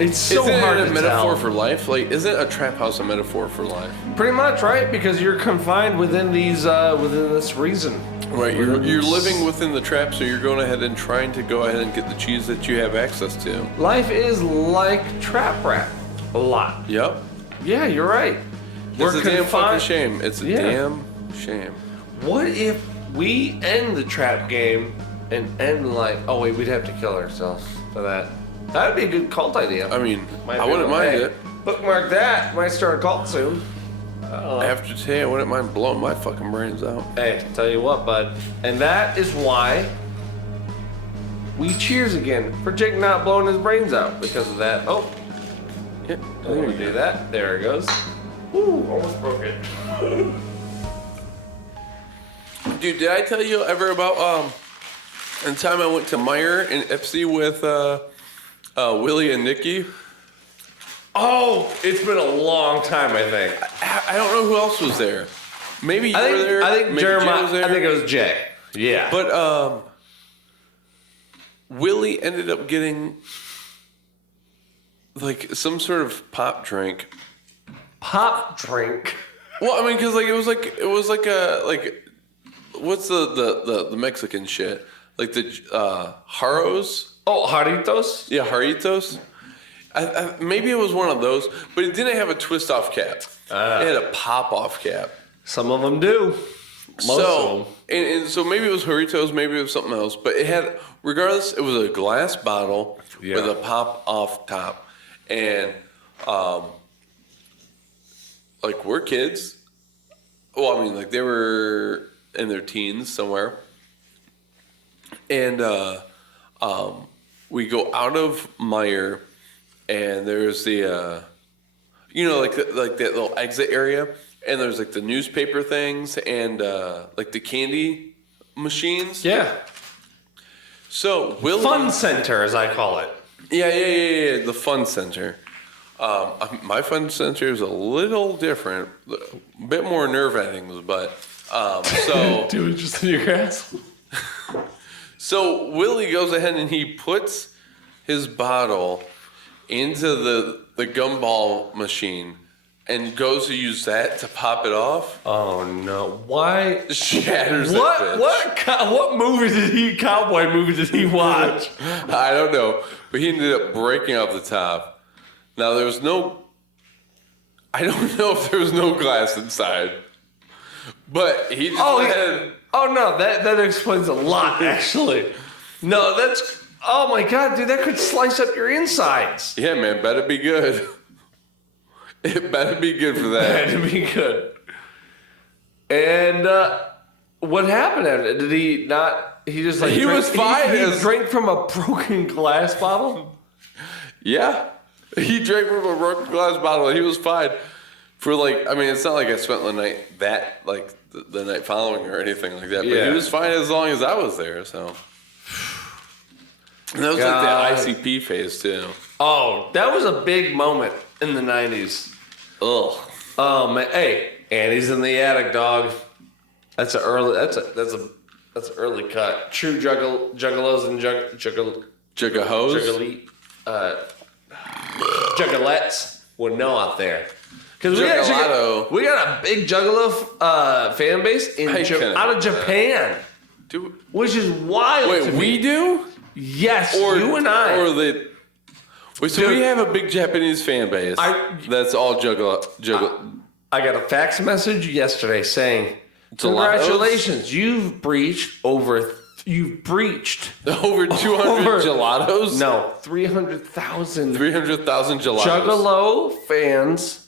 It's so isn't hard it a to metaphor tell. for life? Like, isn't a trap house a metaphor for life? Pretty much, right? Because you're confined within these, within this reason. Right, you're living within the trap, so you're going ahead and trying to go ahead and get the cheese that you have access to. Life is like trap rap. A lot. Yep. Yeah, you're right. It's a damn fucking shame. It's a damn shame. What if we end the trap game and end like... Oh, wait, we'd have to kill ourselves for that. That would be a good cult idea. I mean, I wouldn't mind it. Bookmark that. Might start a cult soon. After today, I wouldn't mind blowing my fucking brains out. Hey, tell you what, bud. And that is why we cheers again for Jake not blowing his brains out because of that. Oh, Yeah, I'm gonna do that. There it goes. Ooh, almost broke it. Dude, did I tell you ever about the time I went to Meyer in Ipsy with Willie and Nikki? Oh, it's been a long time, I think. I don't know who else was there. Maybe you were there. I think Maybe Jeremiah. Jay was there. I think it was Jay. Yeah. But Willie ended up getting like some sort of pop drink. Pop drink. Well, I mean, because like it was like a what's the Mexican shit, like the Jaros. Oh, Jarritos? Yeah, Jarritos. Maybe it was one of those, but it didn't have a twist off cap. It had a pop off cap. Some of them do. Most of them. And so maybe it was Jarritos, maybe it was something else, but it had, regardless, it was a glass bottle with a pop off top. And like we're kids. Well, I mean, like they were in their teens somewhere. And we go out of Meyer, and there's the, like that little exit area, and there's like the newspaper things and like the candy machines. Yeah. So Willie, Fun center, as I call it. Yeah. The fun center. My fun center is a little different, a bit more nerve endings, but so. Do it just in your grass. So Willie goes ahead and he puts his bottle into the gumball machine and goes to use that to pop it off. Oh no! Why? Shatters What? that bitch. What cowboy movie did he watch? I don't know, but he ended up breaking off the top. Now there was no. I don't know if there was no glass inside, but he just had. Oh no! That explains a lot, actually. No, that's. Oh my god, dude! That could slice up your insides. Yeah, man, better be good. It better be good for that. Better be good. And what happened after that? Did he not? He just like he was fine. He drank from a broken glass bottle. Yeah, he drank from a broken glass bottle, and he was fine for like. I mean, it's not like I spent the night the night following or anything like that. But he was fine as long as I was there. So. And that was like the ICP phase too. Oh, that was a big moment in the 90s. Ugh. Oh man, hey, Annie's in the attic, dog. That's an early. That's an early cut. True juggalos and Juggahos. Juggalettes would know out there. Because we got a big juggalo fan base out of Japan, which is wild. Wait, we do? Yes, you and I. Wait, so we have a big Japanese fan base. That's all juggalo. I got a fax message yesterday saying, "Congratulations, you've breached over 200 gelatos? No, 300,000. 300,000 gelatos. Juggalo fans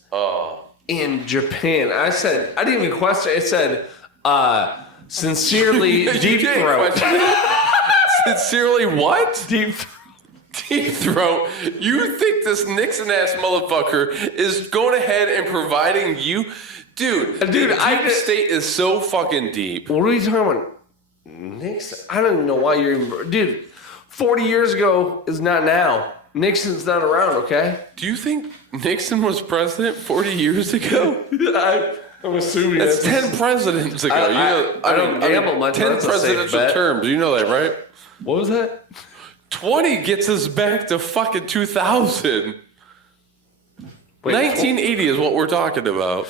in Japan." I said, I didn't even question it. It said, sincerely, Deep Throat. Sincerely what? Deep Throat. You think this Nixon ass motherfucker is going ahead and providing you, dude? The deep state is so fucking deep. What are you talking about? Nixon? I don't even know why you're even, dude. 40 years ago is not now. Nixon's not around. Okay. Do you think Nixon was president 40 years ago? I'm assuming that's 10 presidents ago. I don't gamble much. 10 presidential terms. You know that, right? What was that? 20 gets us back to fucking 2000. Wait, 1980 is what we're talking about.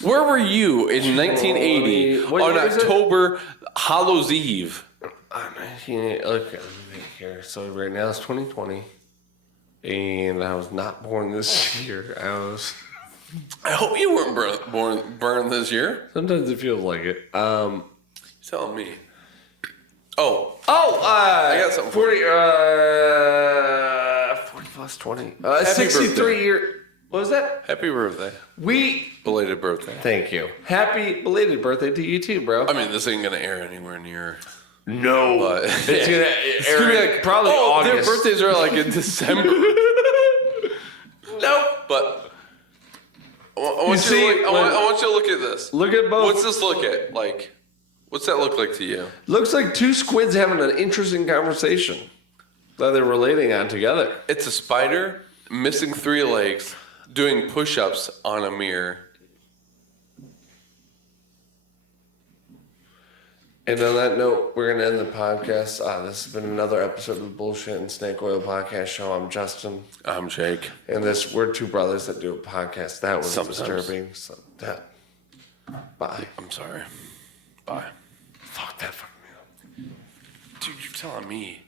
Where were you in 1980 on October Hallows Eve? 1980. Okay, let me think here. So right now it's 2020, and I was not born this year. I was I hope you weren't burned this year. Sometimes it feels like it. You're telling me. Oh, I got something for 40 plus 20. Happy 63 birthday. year. What was that? happy birthday. Belated birthday. Thank you. Happy belated birthday to you too, bro. I mean, this ain't going to air anywhere near. No. But It's gonna be like probably Their August. birthdays are like in December. No. But I want you to look at this. Look at both. What's this look at? Like, what's that look like to you? Looks like two squids having an interesting conversation that they're relating on together. It's a spider missing 3 legs doing push-ups on a mirror. And on that note, we're going to end the podcast. This has been another episode of the Bullshit and Snake Oil Podcast Show. I'm Justin. I'm Jake. And we're two brothers that do a podcast. That was Sometimes. disturbing. So bye. I'm sorry. Bye. Fuck that fucking me up. Dude, you're telling me.